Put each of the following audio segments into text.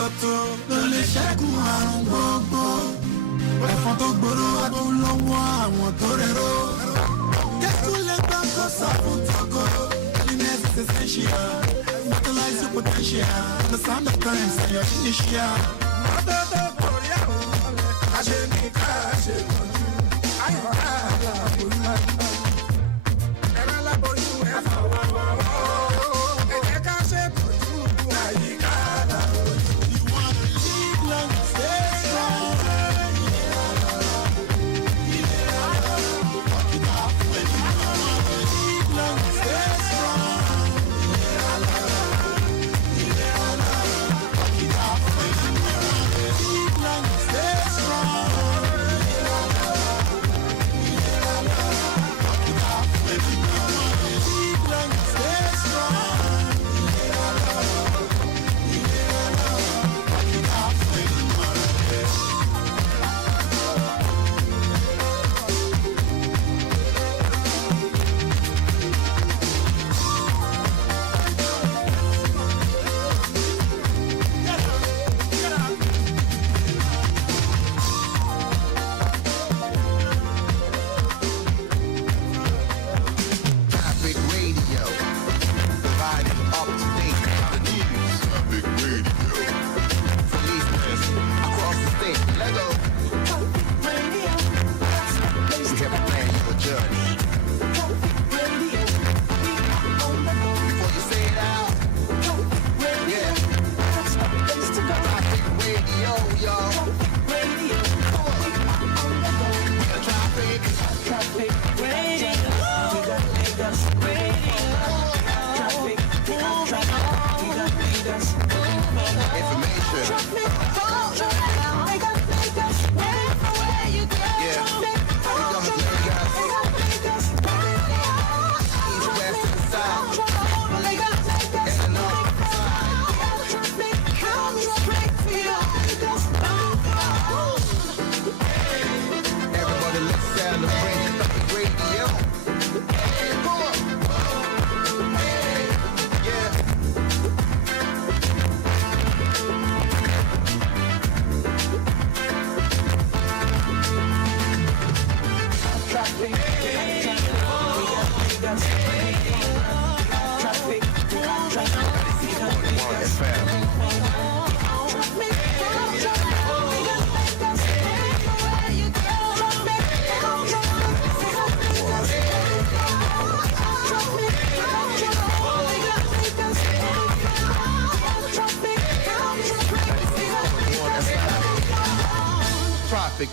tọ́tọ́ ló lè ṣẹ́gun àrùn gbogbo. Ẹ̀fọn tó gbòòrò adó lọ́wọ́ àwọn tó rẹ̀rọ. Kẹ́kọ̀ọ́ lè gbà kó sàfún tọkọ. Cleanliness is essential. Utilize your potential. The sound of times and your initial. Mọ́tòtò kòrí àwọn ọ̀rẹ́. Àṣẹ mi ká ṣe kọjú. Ayọ̀ ká àlàbòyún. Ẹ̀rọ aláboyún ẹ̀ fọwọ́ wọ́wọ́. Ẹ̀jẹ̀ ká ṣe kọjú. Àyíká àlàbòyún. You wanna live long, stay strong.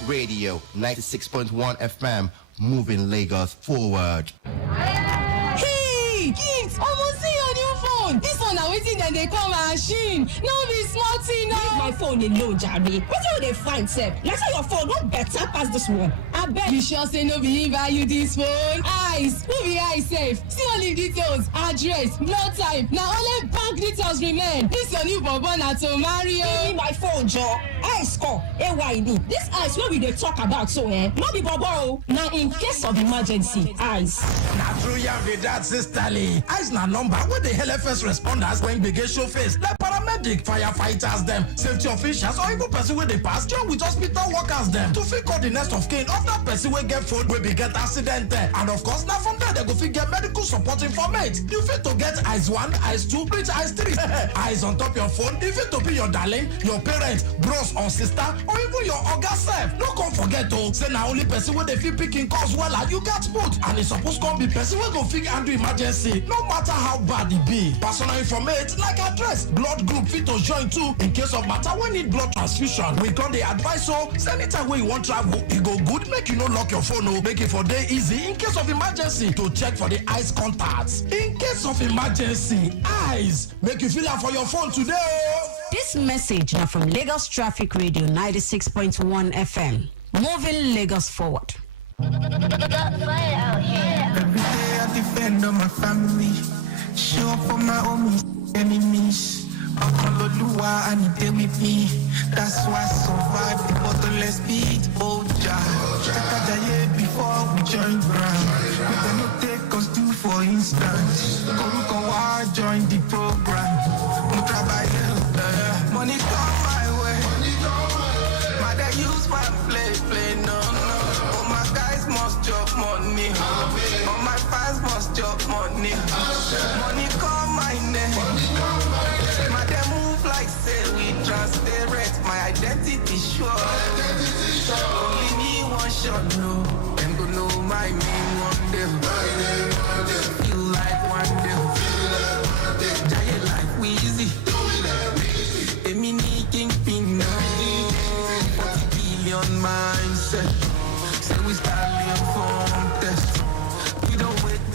Radio 96.1 FM, moving Lagos forward. Hey, kids, almost see your new phone. This one now waiting that they call machine. No be small thing, no. Leave my phone alone, Jerry. What do they find, sir? Let's say your phone not better pass this one. I bet. You sure say no be buy you this phone? Eyes, who be eye safe? See all the details, address, blood type. Now only bank details remain. This your new bonbon na to marry. Leave my phone, Joe. Ice score. AYD. This ice what we they talk about so not be bobo. Now in case of emergency, ice. Na true ya be that sisterly. Ice na number where the LFS responders when they get show face. Like paramedic, firefighters them, safety officials or even person where they pass job with hospital workers them. To fit call the next of kin of that person will get food will be get accident there. And of course now from there they go fit get medical support informate. You fit to get ice 1, ice 2, reach ice 3. Eyes on top your phone. If it to be your darling, your parents, bros or sister, or even your oga self. No come forget to say now only person where they feel picking cause well you got put. And it's supposed to be person where go fit handle emergency. No matter how bad it be. Personal information like address, blood group fit to join too in case of matter when need blood transfusion. We got the advice so send it away you want travel. You go good, make you no lock your phone no. Make it for day easy in case of emergency to check for the ice contacts. In case of emergency, eyes make you feel out for your phone today. This message now from Lagos Traffic Radio 96.1 FM. Moving Lagos forward. Every day I defend on my family. Show up for my enemies. Okololuwa and they with me. That's why I survive the bottomless beat. Oh Jah, check out the year before we join ground. We cannot take us to for instance. Koruko wa join the program. Money come.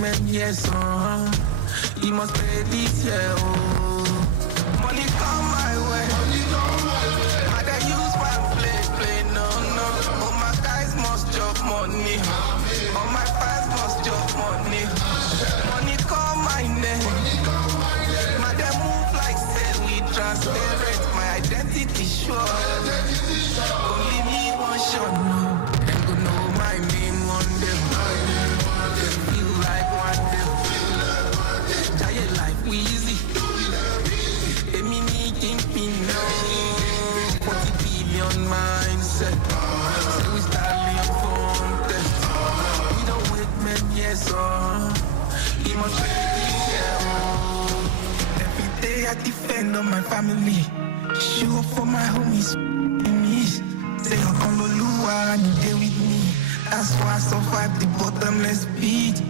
man, yes, he must pay this year, money come my way. I don't use my play, no. All my guys must job money. All my fans must job money. Money come my name. My them move like say we transparent. My identity sure. Only me one shot, no. Them go know my name one day. Feel like one day. Giant life easy. Mindset. So we start on test. We don't wait, man, yes, he must pay this year, Every day I defend on my family. Show up for my homies. Say I'm on Lua and you there with me. That's why I survived the bottomless pit.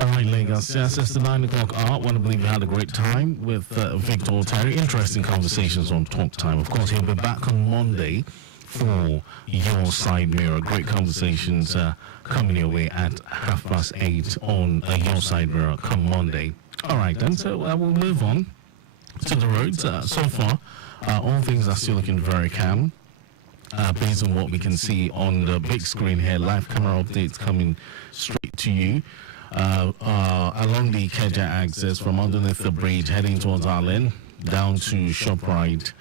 All right, Lagos. Yes, it's the 9 o'clock hour. Want to believe you had a great time with Victor Terry. Interesting conversations on Talk Time. Of course, he'll be back on Monday for Your Side Mirror. Great conversations coming your way at 8:30 on Your Side Mirror come Monday. All right, then. So we'll move on to the roads. So far, all things are still looking very calm. Based on what we can see on the big screen here, live camera updates coming straight to you. Along the Ikeja axis from underneath the bridge heading towards Arlen down to ShopRite.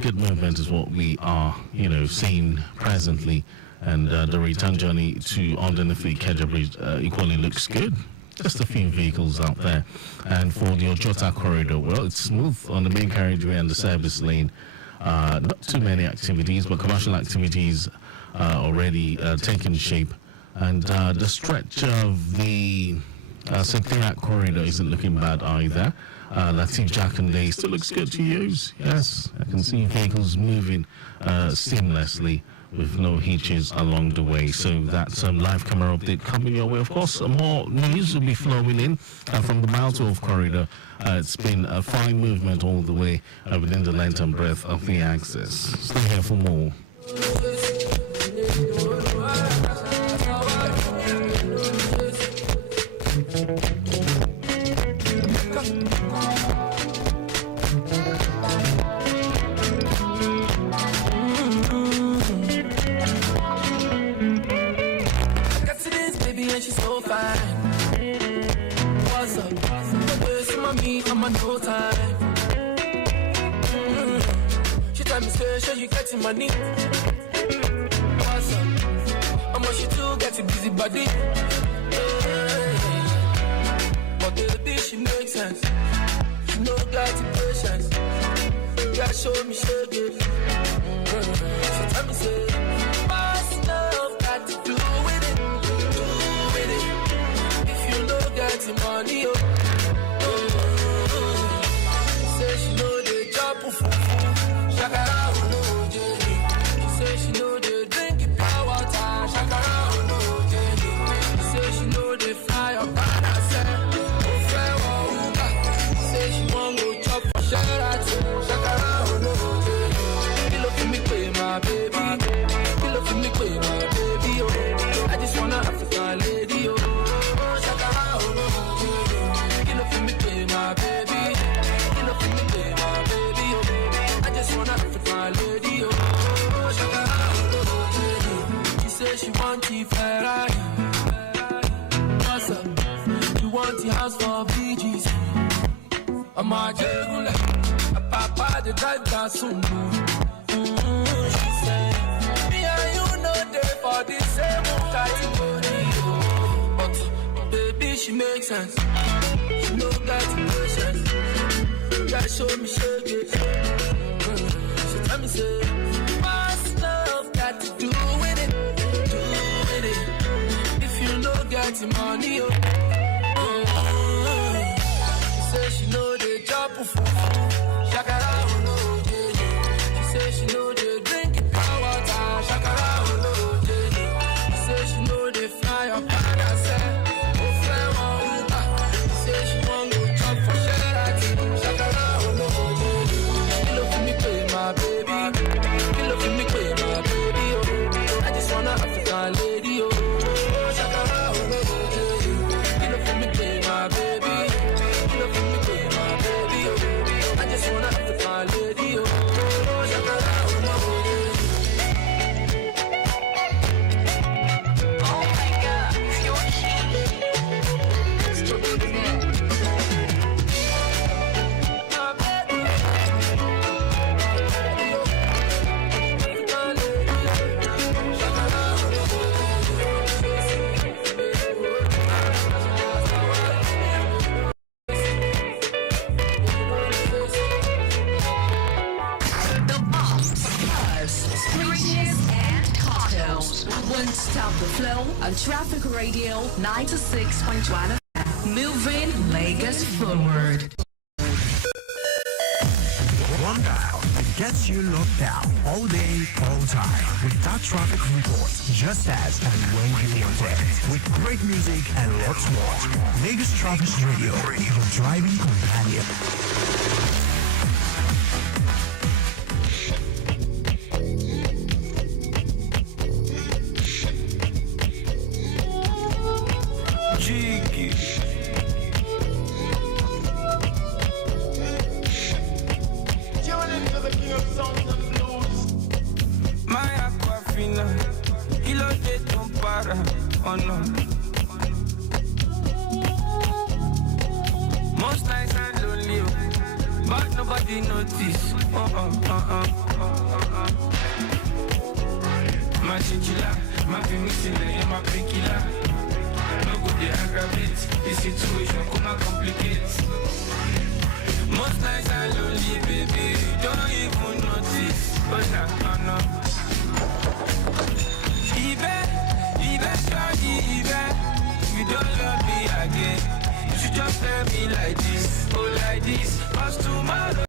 Good movement is what we are, seeing presently, and the return journey to underneath the Ikeja bridge equally looks good. Just a few vehicles out there. And for the Ojota corridor, well, it's smooth on the main carriageway and the service lane. Not too many activities, but commercial activities already taking shape. And the stretch of the Secretariat corridor isn't looking bad either. Latif Jakande still looks good to use. Yes, I can see vehicles moving seamlessly with no hitches along the way. So that's a live camera update coming your way. Of course, more news will be flowing in from the Mile 12 corridor. It's been a fine movement all the way within the length and breadth of the axis. Stay here for more. No time. She tell me, say, sure you getting money. What's up? How much you do get a busy body? But baby, she makes sense. She know got the patience. Yeah, show me, show it. She tell me, say, what's love got to do with it? Do with it. If you know got the money, oh. Shakara, no, Jenny. She says she know they drink it pure water. Shakara, no, Jenny. She says she know they fly up and I said, oh, fair, she says she won't go chop for Sheraton. Shakara, no, Jenny. You look for me, play my baby. You look for me, play my baby. Oh, I just want an African lady. Oh, Shakara, no, Jenny. You look for me, play my baby. You look for me, play my baby. Oh, I just want an African lady. Oh, Shakara, she says she want the Ferrari. What's up? You want the house for BGC? I'm a jegula. A papa, the drive down soon. She said, me and you know they for the same category. But baby, she makes sense. She know got the patience. Yeah, show me, show it. She tell me, say, what's love got to do with it? Do with it. If you know got the money, oh. She says she know they job for Shakara, no, she says she know they drink it pure water. Shakara, no, she says she know they fly up and I said, oh, fly, she says she won't go chop for Sheraton. Shakara, no, you look for me, play my baby. You look for me, play my baby. Oh, I just want an African lady. Oh, Shakara, no, you now on Traffic Radio 96.1 FM. Moving Lagos forward. One dial that gets you locked down all day, all time with that traffic report just as and when you want it. With great music and lots more. Lagos Traffic Radio, your driving companion. Most nights I'm lonely, but nobody notice. My chinchilla, my missing my painkiller. No good they aggravate the situation, come complicate. Most nights I'm lonely, baby, don't even notice. Oh no. You don't love me again. You should just tell me like this, oh like this. Cause tomorrow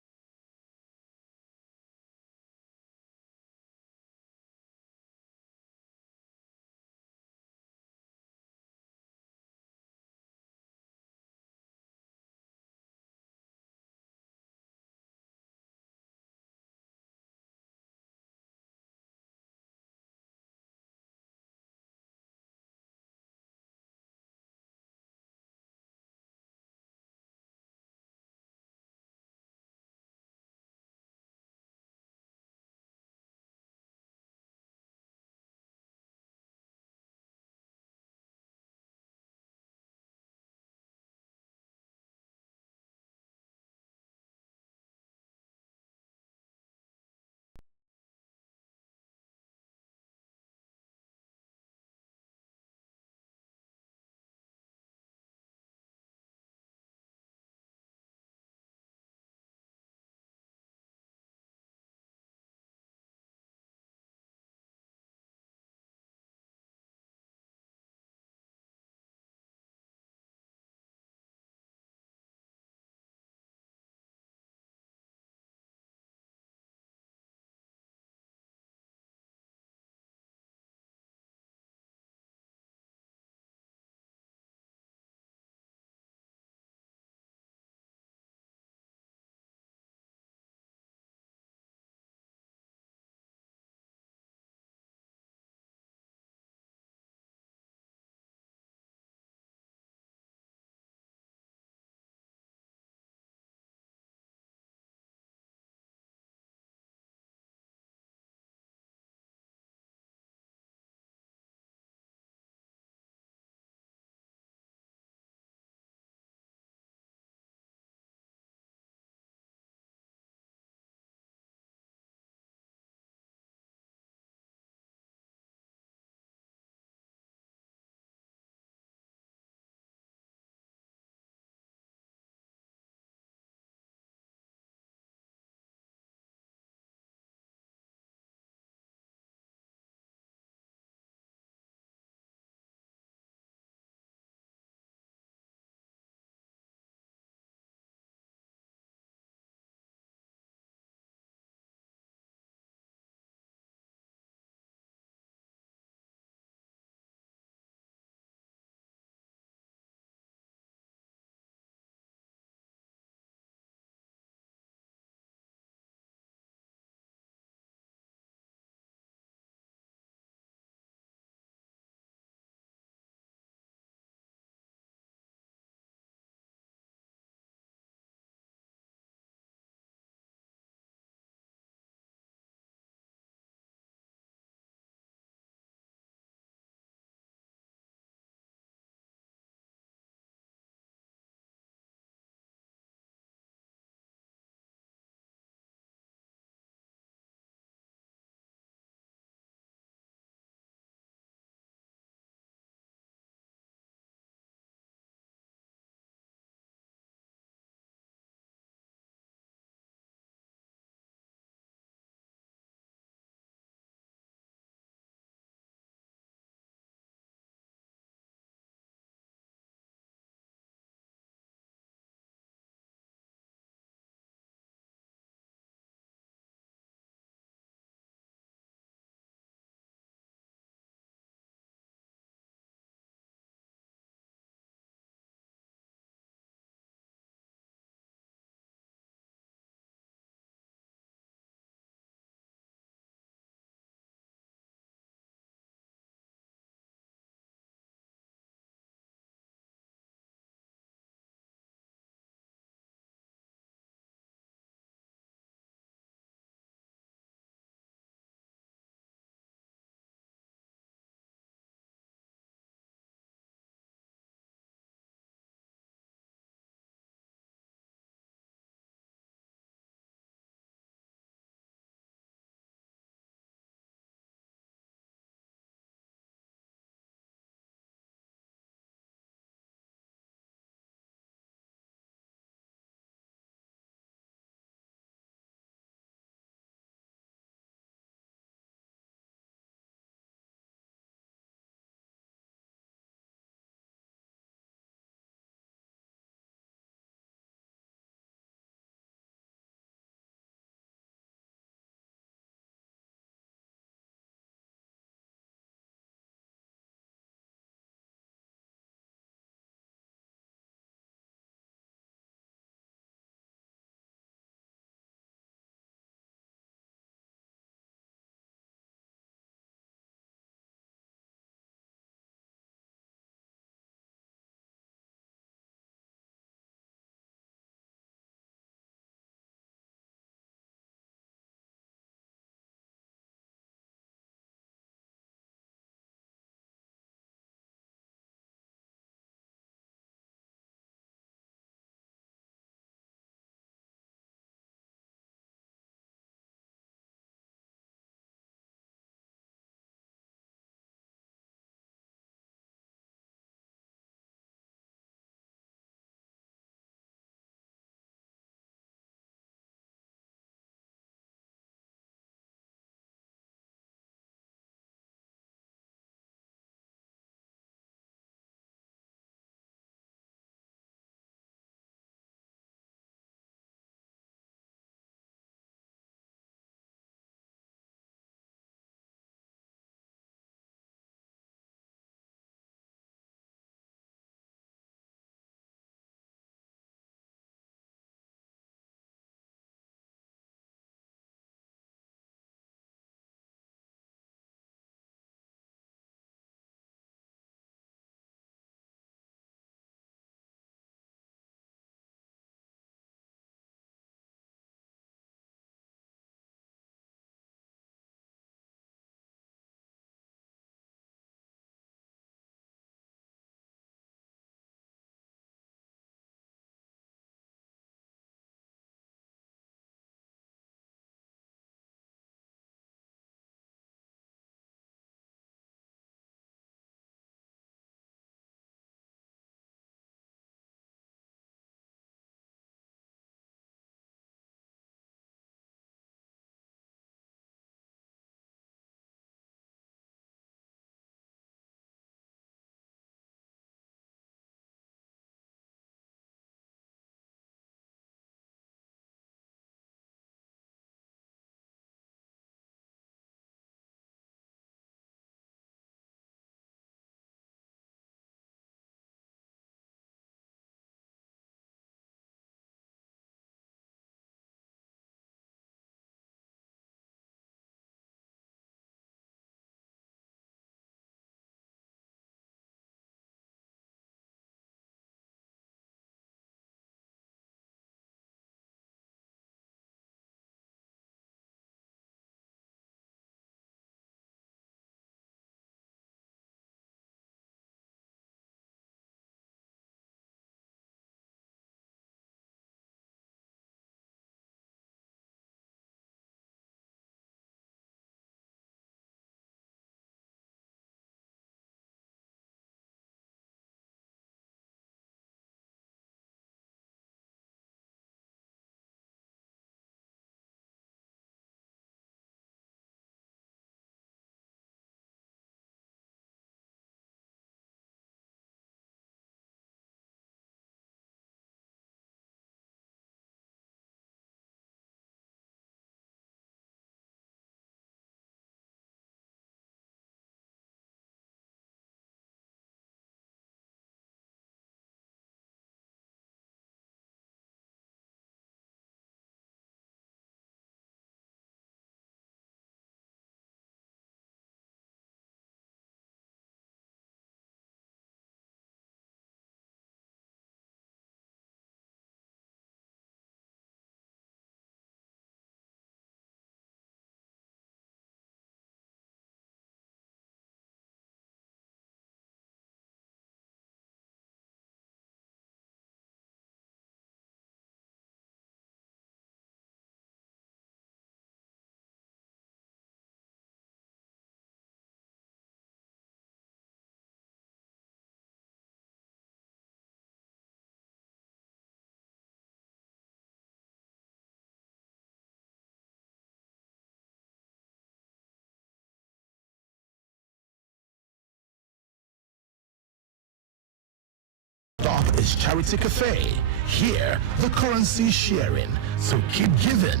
is Charity Cafe. Here, the currency is sharing, so keep giving.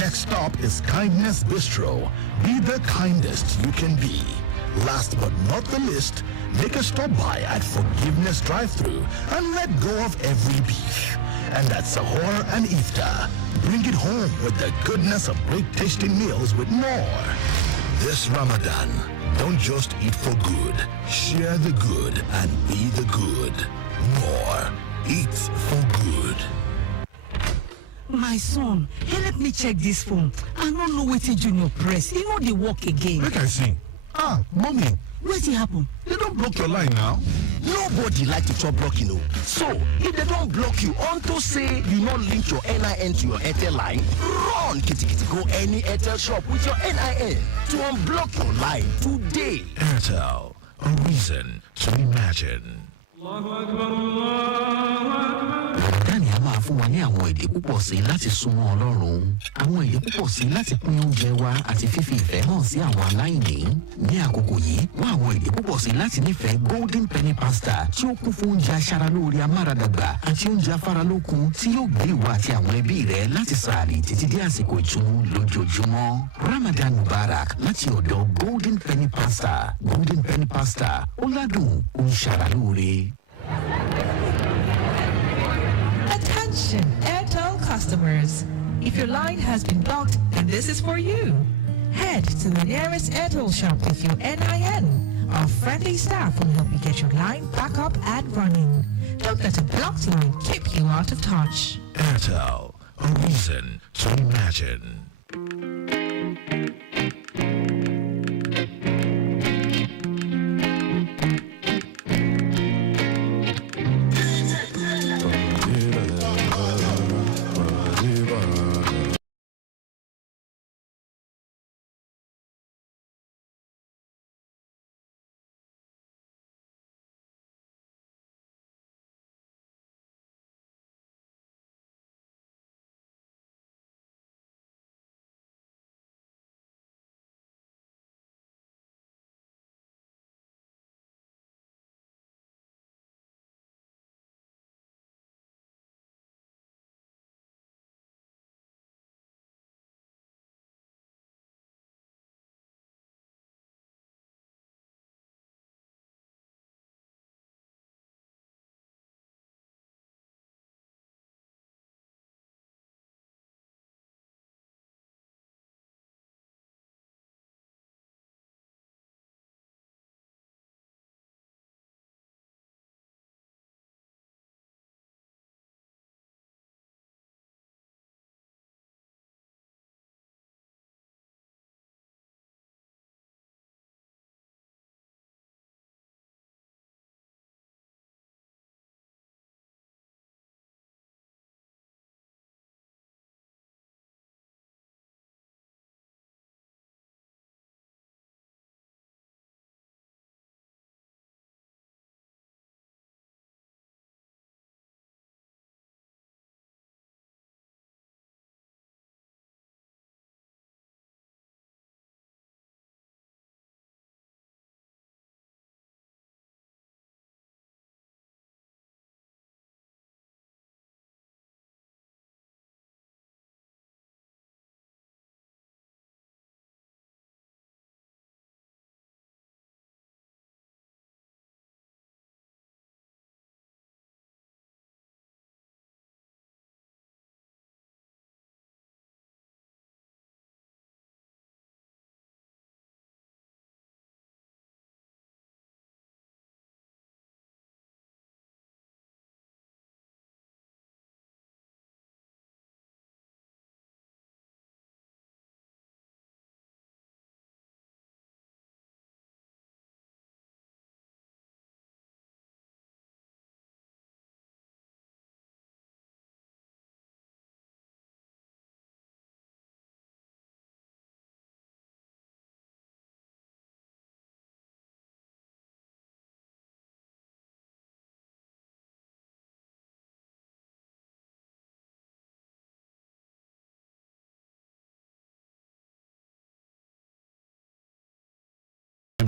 Next stop is Kindness Bistro. Be the kindest you can be. Last but not the least, make a stop by at Forgiveness Drive-Thru and let go of every beef. And at Sahur and Iftar, bring it home with the goodness of great tasting meals with more. This Ramadan, don't just eat for good. Share the good and be the good. More. Eat for good. My son, help me check this phone. I don't know wetin Junior press. E no dey work again. Make I see. Mommy. Wetin happen? They don't block your line now. Nobody like to chop blocking, no. So, if they don't block you unto say you not link your NIN to your Airtel line, run, kitty, go any Airtel shop with your NIN to unblock your line today. Airtel, a reason to imagine. Dani a máa fún wa ní àwọn èdè púpọ̀ sí láti súnmọ́ Ọlọ́run. Àwọn èdè púpọ̀ sí láti pín oúnjẹ wa àti fífi ìfẹ́ hàn sí àwọn aláìní. Ní àkókò yìí, wá àwọn èdè púpọ̀ sí láti nífẹ̀ẹ́ Golden Penny Pasta tí ó kún fún oúnjẹ aṣaralóore amáradàgbà àti oúnjẹ afáralókun tí yóò gbé ìwọ àti àwọn ẹbí rẹ láti sààrì títí dé àsìkò ìtùnú lójoojúmọ́. Ramadan Mubarak láti ọ̀dọ̀ Golden Penny Pasta. Golden Penny Pasta ó ládùn ó ń ṣaralóore. Attention, Airtel customers. If your line has been blocked, then this is for you. Head to the nearest Airtel shop with your NIN. Our friendly staff will help you get your line back up and running. Don't let a blocked line keep you out of touch. Airtel, a reason to imagine.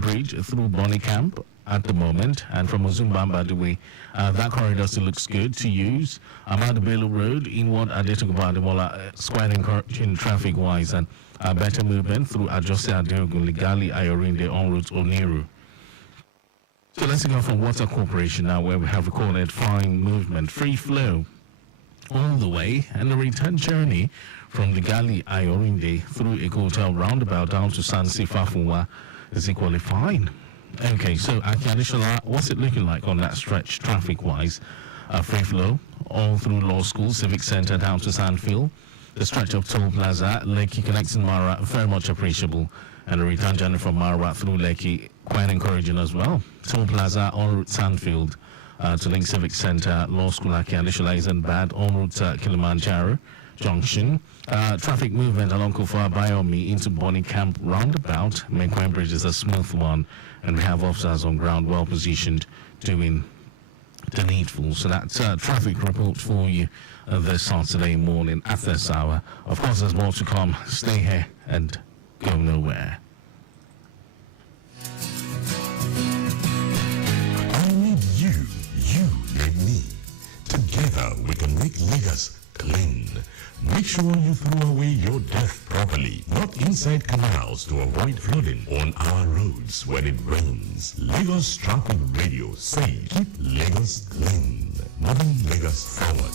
Bridge through Bonnie Camp at the moment, and from Ozumbamba the way that corridor still looks good to use. Ahmadu Bello Road inward Adetokunbo Ademola quite encouraging traffic wise, and better movement through Ajose Adeogun Ligali Ayorinde en route Oniru. So let's go from Water Corporation now, where we have recorded fine movement, free flow all the way, and the return journey from Ligali Ayorinde through Eko Hotel roundabout down to Sansi Fafunwa is equally fine. Okay, so Akiadishola, what's it looking like on that stretch traffic-wise? Free flow all through Law School, Civic Centre down to Sandfield. The stretch of Toll Plaza, Lekki connecting Mara, very much appreciable. And the return journey from Mara through Lekki, quite encouraging as well. Toll Plaza en route Sandfield to link Civic Centre, Law School, Akiadishola isn't bad. En route Kilimanjaro Junction. Traffic movement along Kofa Bayomi into Bonnie Camp roundabout. Menkwen Bridge is a smooth one, and we have officers on ground well positioned doing the needful. So that's traffic report for you this Saturday morning at this hour. Of course, there's more to come. Stay here and go nowhere. I need you need me. Together we can make Lagos clean. Make sure you throw away your death properly, not inside canals, to avoid flooding on our roads when it rains. Lagos Traffic Radio say keep Lagos clean, moving Lagos forward.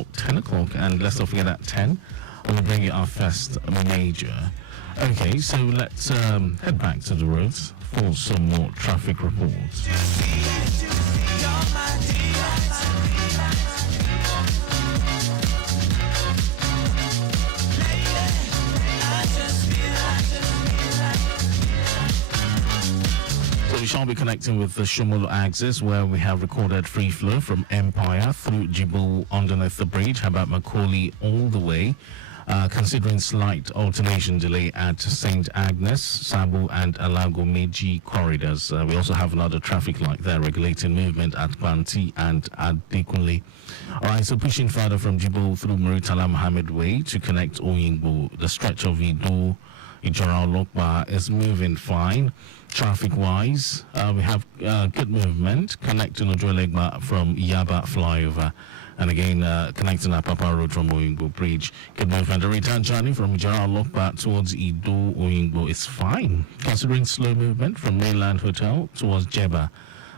o'clock, 10 o'clock, and let's not forget at 10, we'll bring you our first major. Okay, so let's head back to the roads for some more traffic reports. We shall be connecting with the Shomolu axis, where we have recorded free flow from Empire through Djibou underneath the bridge, about Macaulay all the way, considering slight alternation delay at St. Agnes, Sabo and Alago Meji corridors. We also have another traffic light there regulating movement at Banti and at Dekunle. Alright, so pushing further from Djibou through Muritala Mohammed Way to connect Oyingbo, the stretch of Ido Ijara Lokba is moving fine. Traffic-wise, we have good movement connecting Ojolegba from Yaba flyover, and again connecting Apapa Road from Oyingbo Bridge. Good movement. The return journey from Ijara Lokba towards Ido Oyingbo is fine, considering slow movement from Mainland Hotel towards Jeba,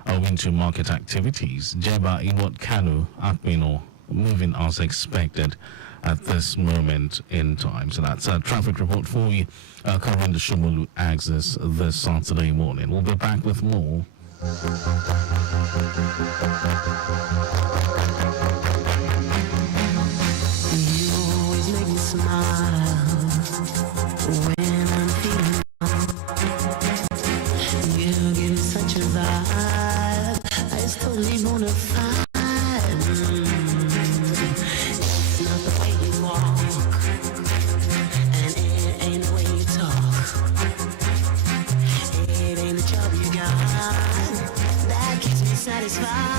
owing to market activities. Jeba, Iwot Kanu, Akmino, moving as expected at this moment in time. So that's a traffic report for you covering the Shomolu axis this Saturday morning. We'll be back with more. You always make me smile when I'm feeling down. You give me such a vibe, I just totally wanna find. Satisfied.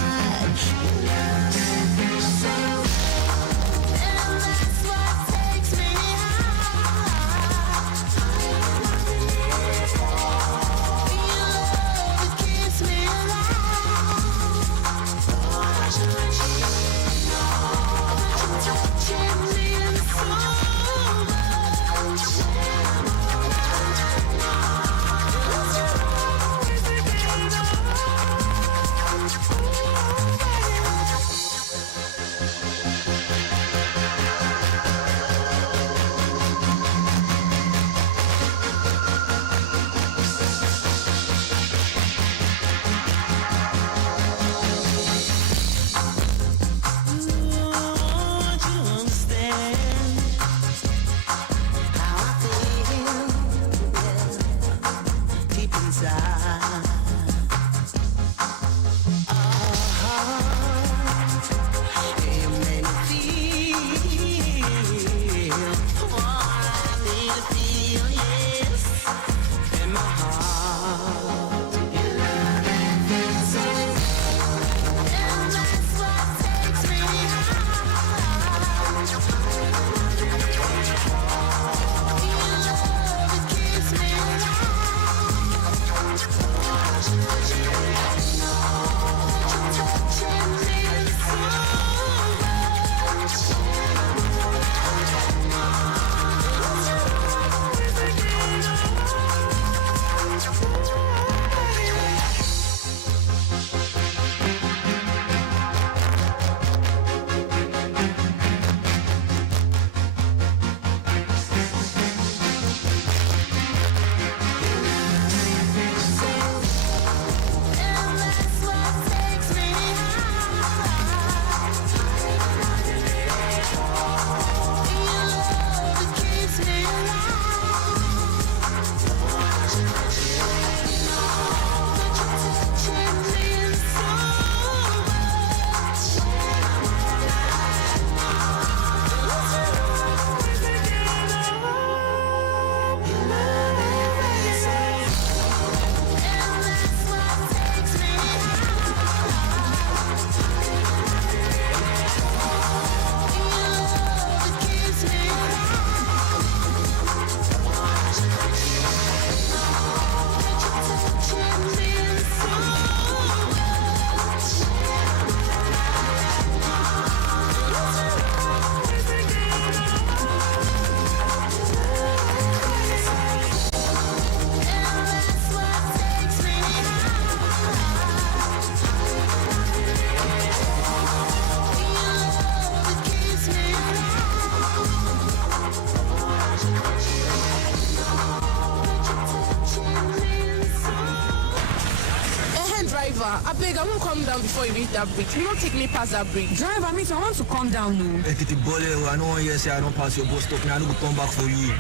Driver, I beg, I won't come down before you reach that bridge. You won't take me past that bridge. Driver, me too, I want to come down now. If it's a I don't want you to say I don't pass your bus stop. Now I don't come back for you.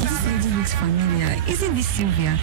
This lady looks familiar. Isn't this Sylvia?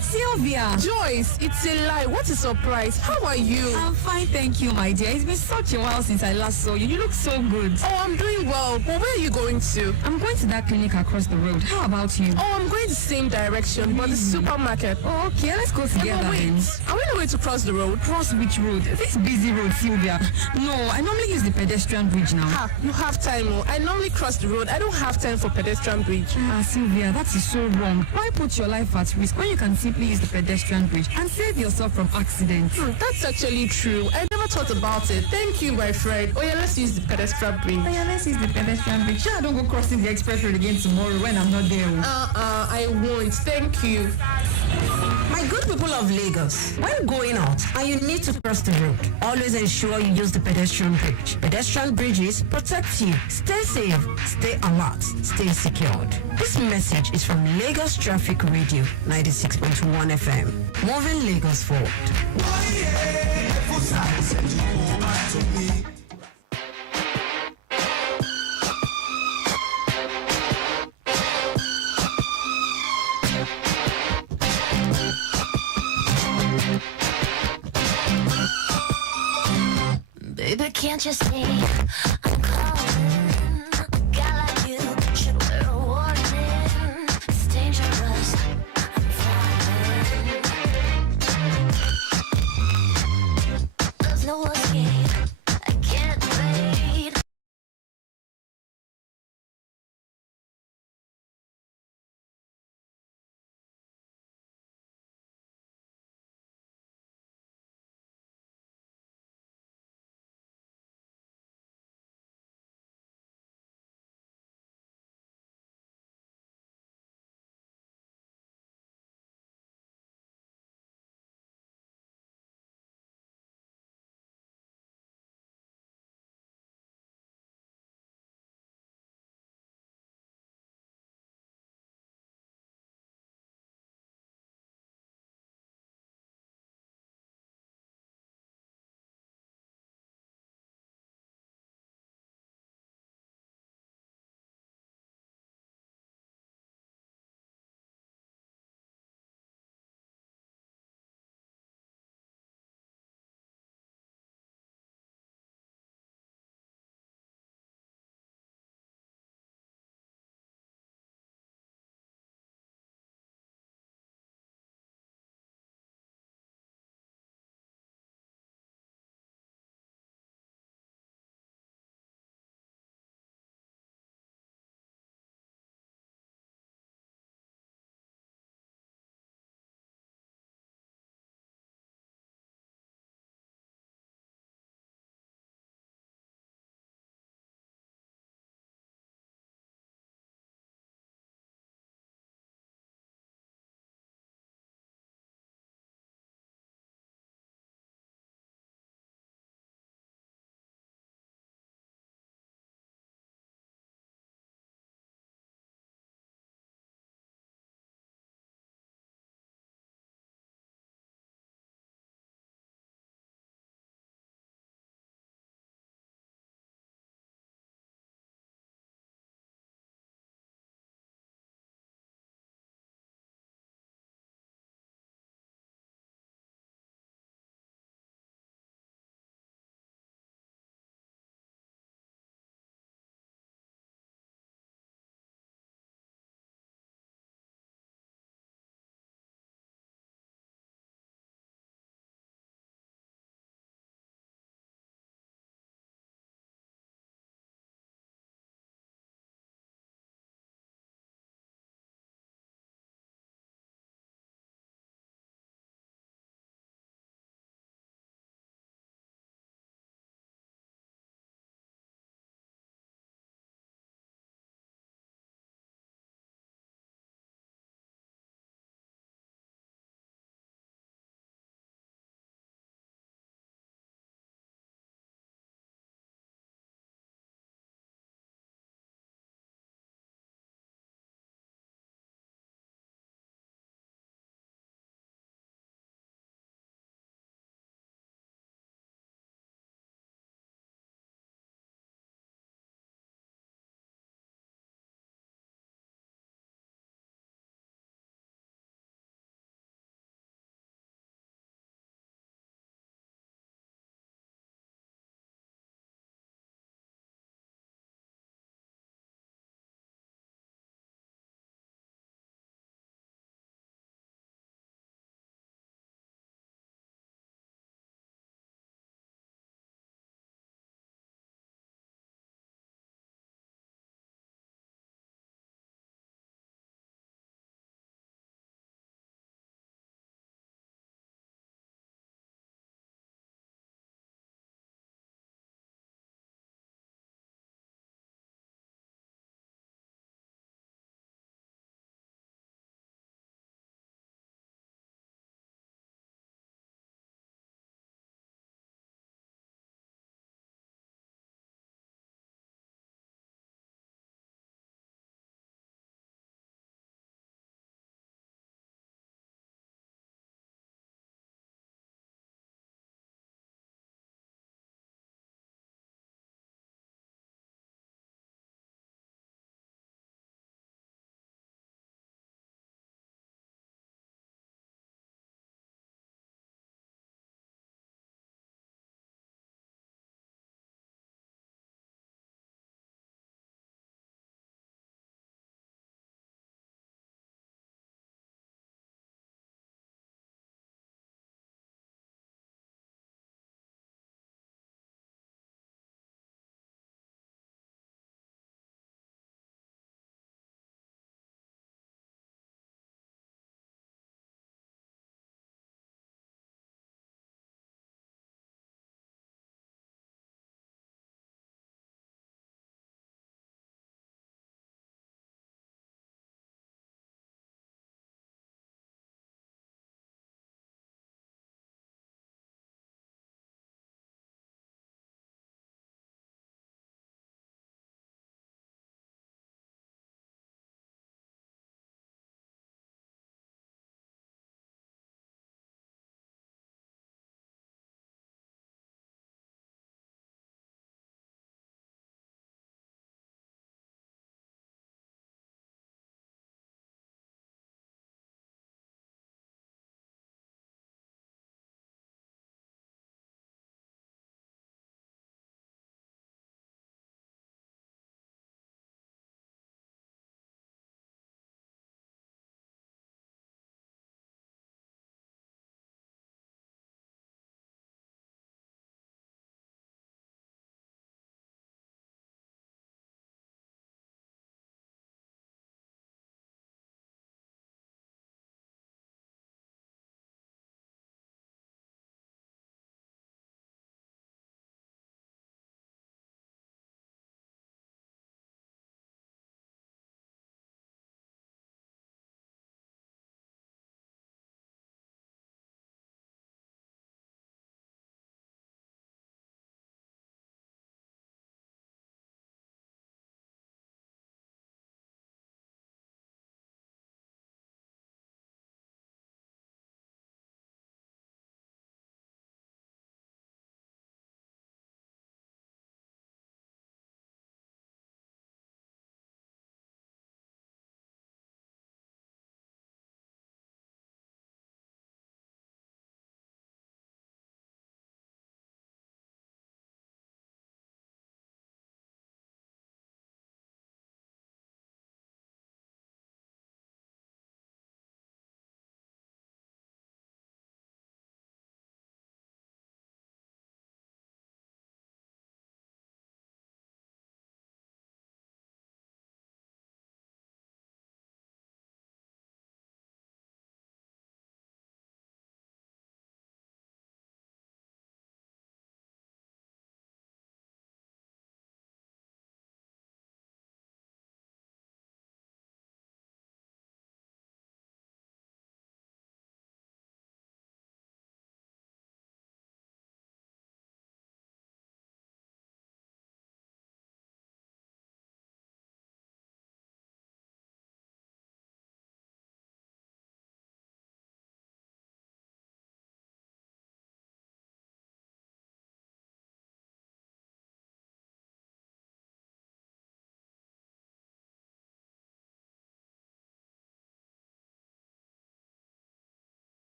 Sylvia! Joyce, it's a lie. What a surprise. How are you? I'm fine, thank you, my dear. It's been such a while since I last saw you. You look so good. Oh, I'm doing well. But where are you going to? I'm going to that clinic across the road. How about you? Oh, I'm going the same direction, but the supermarket. Oh, okay, let's go together then. Are we not going to cross the road? Cross which road? This busy road, Sylvia. No, I normally use the pedestrian bridge now. You have time. Oh. I normally cross the road. I don't have time for pedestrian bridge. Sylvia, that is so wrong. Why put your life at risk when you can simply use the pedestrian bridge and save yourself from accidents? That's actually true. I never thought about it. Thank you, my friend. Oh yeah, let's use the pedestrian bridge. Oh yeah, let's use the pedestrian bridge. Sure, I don't go crossing the express road again tomorrow when I'm not there. I won't. Thank you. My good people of Lagos, when going out and you need to cross the road, always ensure you use the pedestrian bridge. Pedestrian bridges protect you. Stay safe, stay alert, stay secured. This message is from Lagos Traffic Radio 96.1 FM. Moving Lagos forward. Baby, can't you see I'm calling? A guy like you should wear a warning. It's dangerous. I'm falling. There's no escape. I can't fade.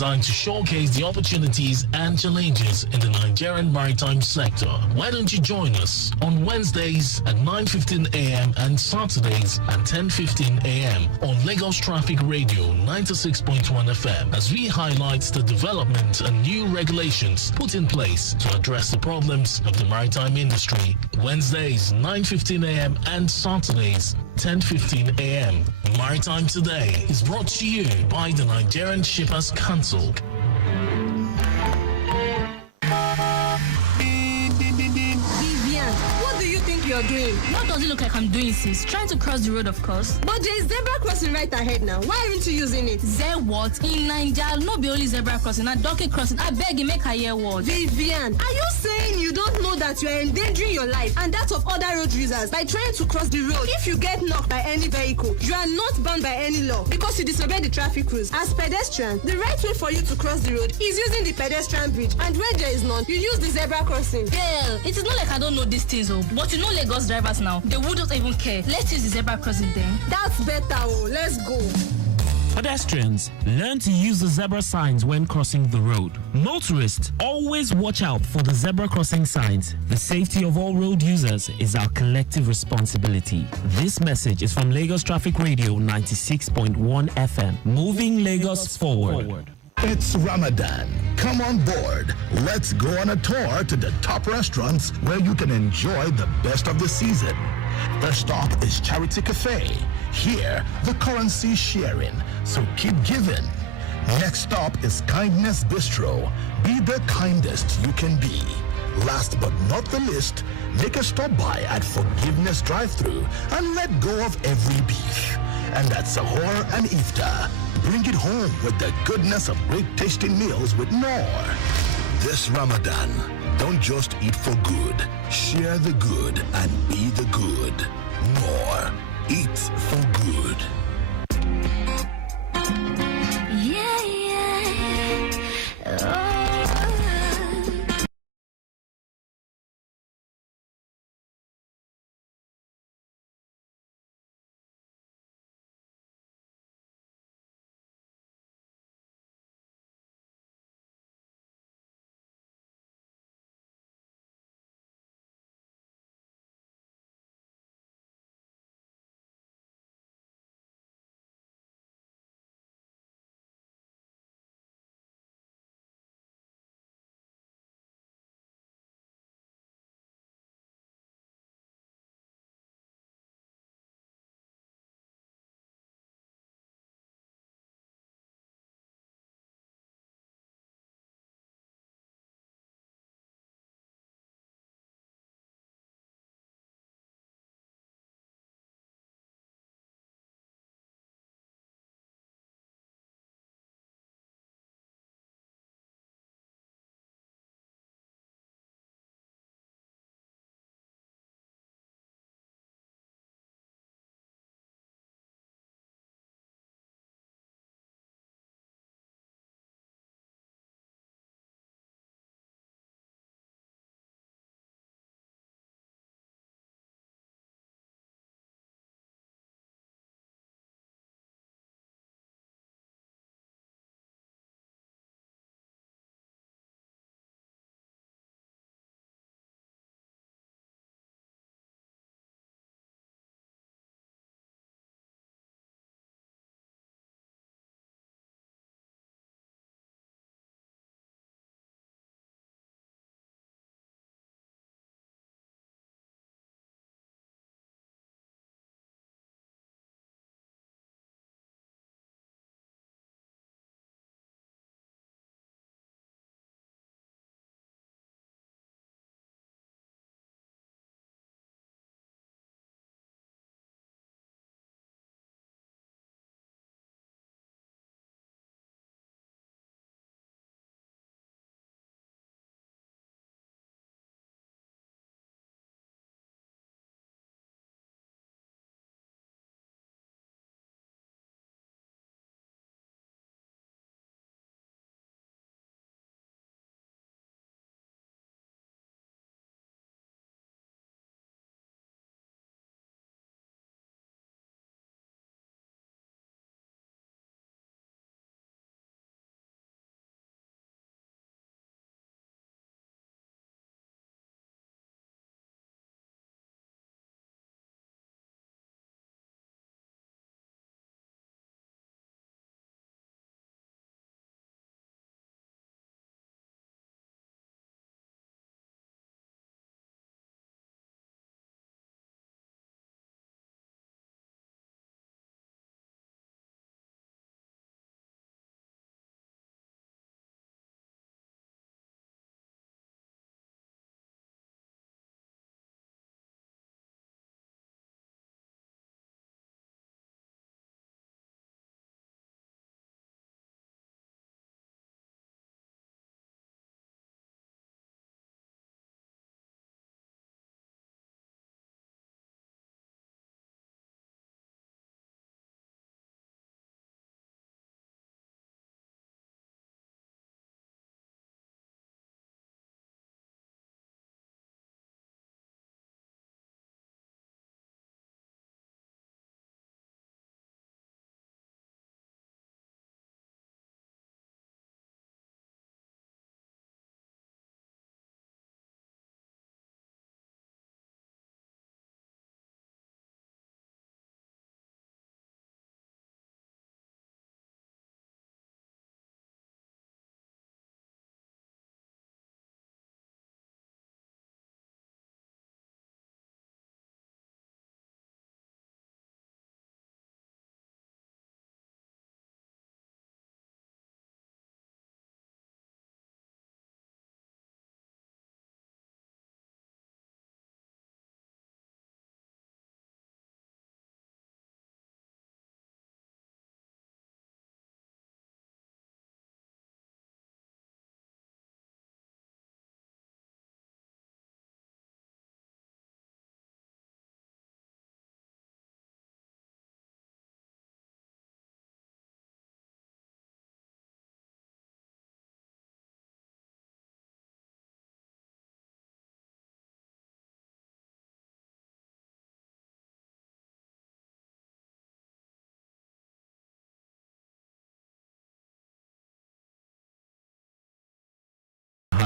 designed to showcase the opportunities and challenges in the Nigerian maritime sector. Why don't you join us on Wednesdays at 9:15 a.m. and Saturdays at 10:15 a.m. on Lagos Traffic Radio 96.1 FM as we highlight the development and new regulations put in place to address the problems of the maritime industry. Wednesdays 9:15 a.m. and Saturdays 10:15 a.m. Maritime Today is brought to you by the Nigerian Shippers Council. Vivian, what do you think you're doing? What does it look like I'm doing, sis? Trying to cross the road, of course. But there is zebra crossing right ahead now. Why aren't you using it? What? In Nigeria, no be only zebra crossing, na donkey crossing. I beg you, make a hear word. Vivian, are you saying you don't know that you are endangering your life and that of other road users by trying to cross the road? If you get knocked by any vehicle, you are not bound by any law because you disobey the traffic rules. As pedestrians, the right way for you to cross the road is using the pedestrian bridge, and where there is none, you use the zebra crossing. Girl, it is not like I don't know these things, but you know Lagos drivers now, they wouldn't even care. Let's use the zebra crossing then. That's better, let's go. Pedestrians, learn to use the zebra signs when crossing the road. Motorists, always watch out for the zebra crossing signs. The safety of all road users is our collective responsibility. This message is from Lagos Traffic Radio 96.1 FM, moving Lagos forward. It's Ramadan. Come on board. Let's go on a tour to the top restaurants where you can enjoy the best of the season. First stop is Charity Cafe. Here, the currency is sharing, so keep giving. Next stop is Kindness Bistro. Be the kindest you can be. Last but not the least, make a stop by at Forgiveness Drive-Thru and let go of every beef. And at Sahur and Iftar, bring it home with the goodness of great tasting meals with more. This Ramadan, don't just eat for good. Share the good and be the good. More. Eat for good.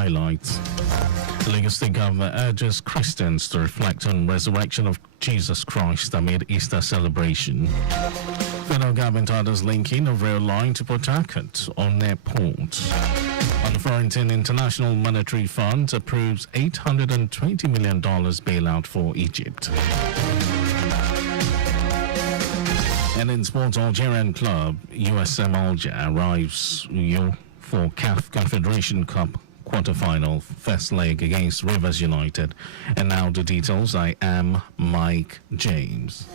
highlights. The Lagos State Governor urges Christians to reflect on resurrection of Jesus Christ amid Easter celebration. Federal government orders linking of rail line to Port Harcourt on their port. On Florentine International Monetary Fund approves $820 million bailout for Egypt. And in sports, Algerian club USM Alger arrives for CAF Confederation Cup quarter-final first leg against Rivers United. And now the details. I am Mike James.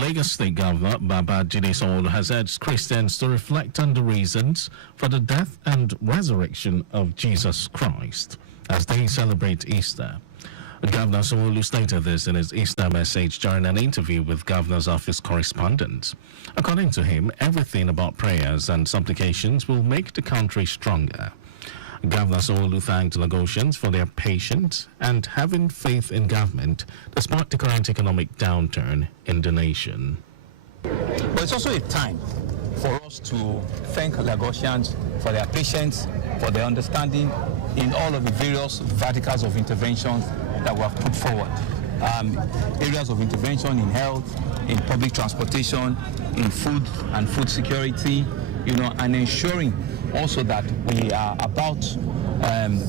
Lagos State Governor Babajide Sanwo-Olu has urged Christians to reflect on the reasons for the death and resurrection of Jesus Christ as they celebrate Easter. Governor Sanwo-Olu stated this in his Easter message during an interview with Governor's Office correspondent. According to him, everything about prayers and supplications will make the country stronger. Governor Sanwo-Olu thanked Lagosians for their patience and having faith in government despite the current economic downturn in the nation. But it's also a time for us to thank Lagosians for their patience, for their understanding in all of the various verticals of intervention that we have put forward. Areas of intervention in health, in public transportation, in food and food security, and ensuring also that we are about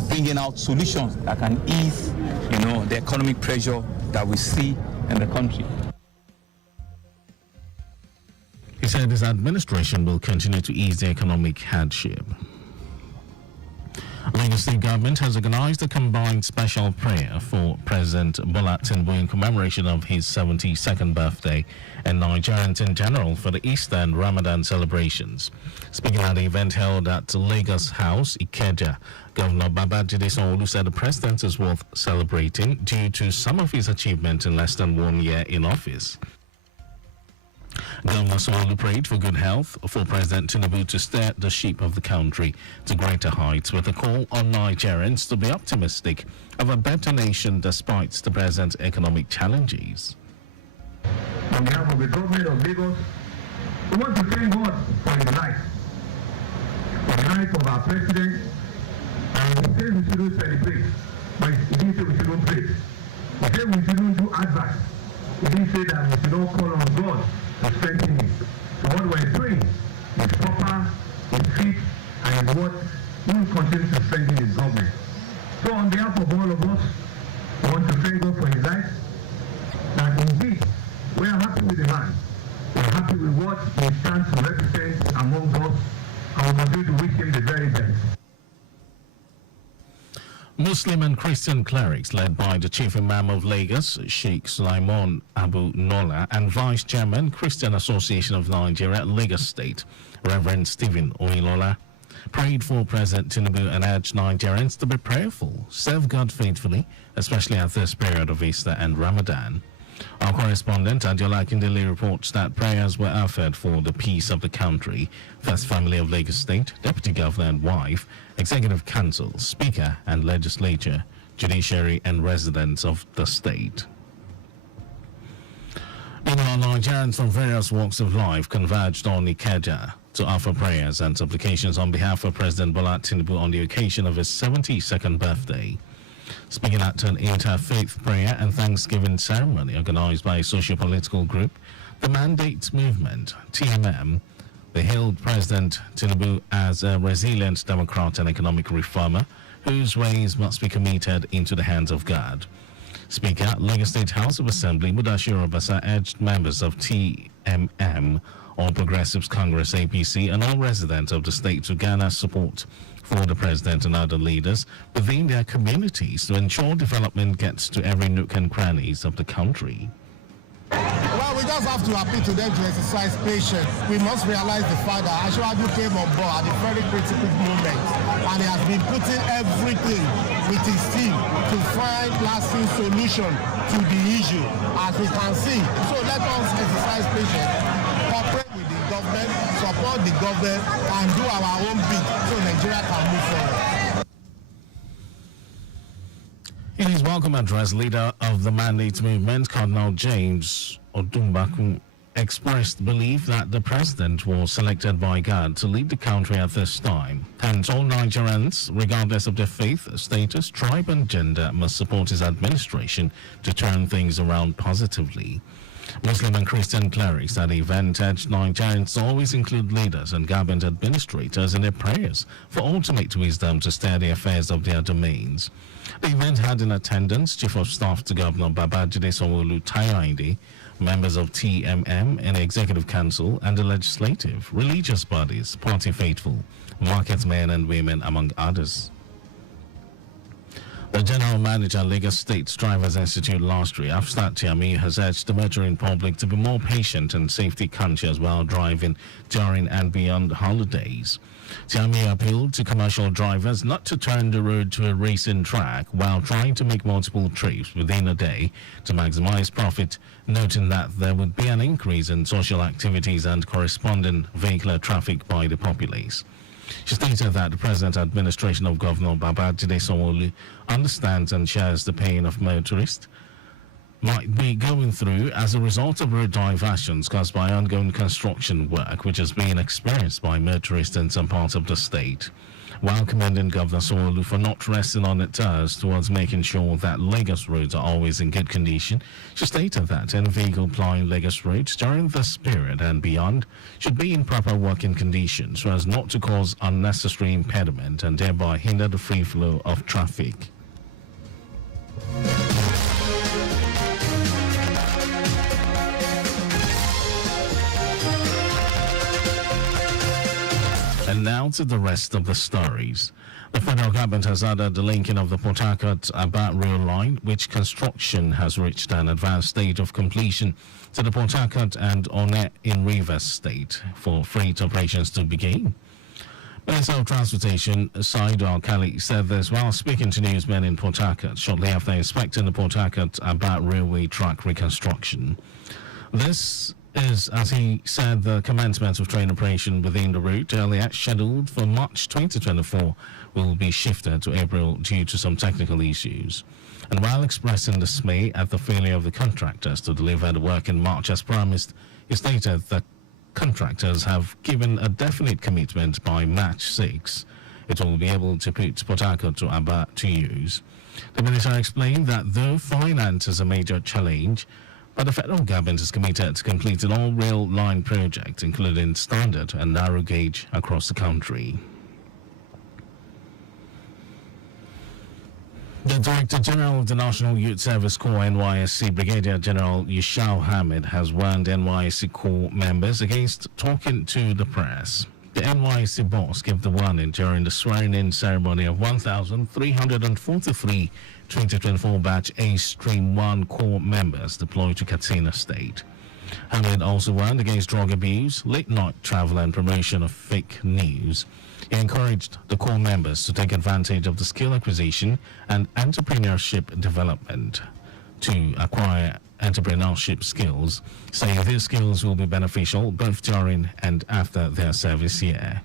bringing out solutions that can ease, the economic pressure that we see in the country. He said his administration will continue to ease the economic hardship. Lagos State government has organized a combined special prayer for President Bola Tinubu in commemoration of his 72nd birthday and Nigerians in general for the Easter and Ramadan celebrations. Speaking at the event held at Lagos House, Ikeja, Governor Babajide Sanwo-Olu said the president is worth celebrating due to some of his achievements in less than 1 year in office. Governor Sanwo-Olu prayed for good health for President Tinubu to steer the ship of the country to greater heights with a call on Nigerians to be optimistic of a better nation despite the present economic challenges. On behalf of the government of Lagos, we want to thank God for his life, for the life of our president, and we say we shouldn't celebrate, but he didn't say we shouldn't pray. He said we shouldn't do advice. He didn't say that we should not call on God to strengthen him. So what we're doing is proper, is fit, and is what will continue to strengthen his government. So on behalf of all of us, we want to thank God for his life, that indeed we are happy with the man. We are happy with what he stands to represent among us, and we continue to wish him the very best. Muslim and Christian clerics led by the Chief Imam of Lagos, Sheikh Sulaiman Abu Nola, and Vice Chairman, Christian Association of Nigeria, Lagos State, Reverend Stephen Oyelola, prayed for President Tinubu and urged Nigerians to be prayerful, serve God faithfully, especially at this period of Easter and Ramadan. Our correspondent, Adiola Akindele, reports that prayers were offered for the peace of the country, First Family of Lagos State, Deputy Governor and wife, Executive Council, Speaker and Legislature, Judiciary and residents of the state. Meanwhile, Nigerians from various walks of life converged on Ikeja to offer prayers and supplications on behalf of President Bola Tinubu on the occasion of his 72nd birthday. Speaking at an interfaith prayer and thanksgiving ceremony organized by a socio-political group, the Mandate Movement, TMM, they hailed President Tinubu as a resilient Democrat and economic reformer whose ways must be committed into the hands of God. Speaker at Lagos State House of Assembly, Mudashiru Obasa, urged members of TMM, All Progressives Congress APC, and all residents of the state to garner support for the president and other leaders within their communities to ensure development gets to every nook and crannies of the country. Well, we just have to appeal to them to exercise patience. We must realize the fact that Ashwadu came on board at a very critical moment, and he has been putting everything with his team to find lasting solution to the issue, as we can see. So let us exercise patience, cooperate with the government, support the government, and do our own bit so Nigeria can move forward. In his welcome address, leader of the Mandate Movement, Cardinal James Odumbaku expressed belief that the president was selected by God to lead the country at this time. Hence, all Nigerians, regardless of their faith, status, tribe, and gender, must support his administration to turn things around positively. Muslim and Christian clerics at the event urged Nigerians to always include leaders and government administrators in their prayers for ultimate wisdom to steer the affairs of their domains. The event had in attendance Chief of Staff to Governor Babajide Sanwo-Olu Tayo, members of TMM and the Executive Council and the Legislative, religious bodies, party faithful, market men and women, among others. The General Manager, Lagos State Drivers Institute Lastri, Afsat Tiami, has urged the motoring public to be more patient and safety conscious while driving during and beyond holidays. Tiami appealed to commercial drivers not to turn the road to a racing track while trying to make multiple trips within a day to maximize profit, noting that there would be an increase in social activities and corresponding vehicular traffic by the populace. She stated that the present administration of Governor Babajide Sanwo-Olu understands and shares the pain of motorists might be going through as a result of road diversions caused by ongoing construction work, which is being experienced by motorists in some parts of the state. While commending Governor Sanwo-Olu for not resting on its toes towards making sure that Lagos roads are always in good condition, she stated that any vehicle plying Lagos roads during this period and beyond should be in proper working condition so as not to cause unnecessary impediment and thereby hinder the free flow of traffic. And now to the rest of the stories. The federal government has added the linking of the Port Harcourt-Aba rail line, which construction has reached an advanced stage of completion, to the Port Harcourt and Onne in Rivers State for freight operations to begin. Minister of Transportation Saidu Alkali said this while speaking to newsmen in Port Harcourt shortly after inspecting the Port Harcourt-Aba railway track reconstruction. This is, as he said, the commencement of train operation within the route earlier scheduled for March 2024 will be shifted to April due to some technical issues. And while expressing dismay at the failure of the contractors to deliver the work in March as promised, he stated that contractors have given a definite commitment by March 6. It will be able to put Port Harcourt to Aba to use. The minister explained that though finance is a major challenge, but the federal government is committed to completing all rail line projects, including standard and narrow gauge, across the country. The Director General of the National Youth Service Corps NYSC, Brigadier General Yushau Hamid, has warned NYSC Corps members against talking to the press. The NYSC boss gave the warning during the swearing-in ceremony of 1,343 2024 Batch A Stream 1 Corps members deployed to Katsina State. Hamid also warned against drug abuse, late-night travel and promotion of fake news. He encouraged the Corps members to take advantage of the skill acquisition and entrepreneurship development to acquire entrepreneurship skills, saying these skills will be beneficial both during and after their service year.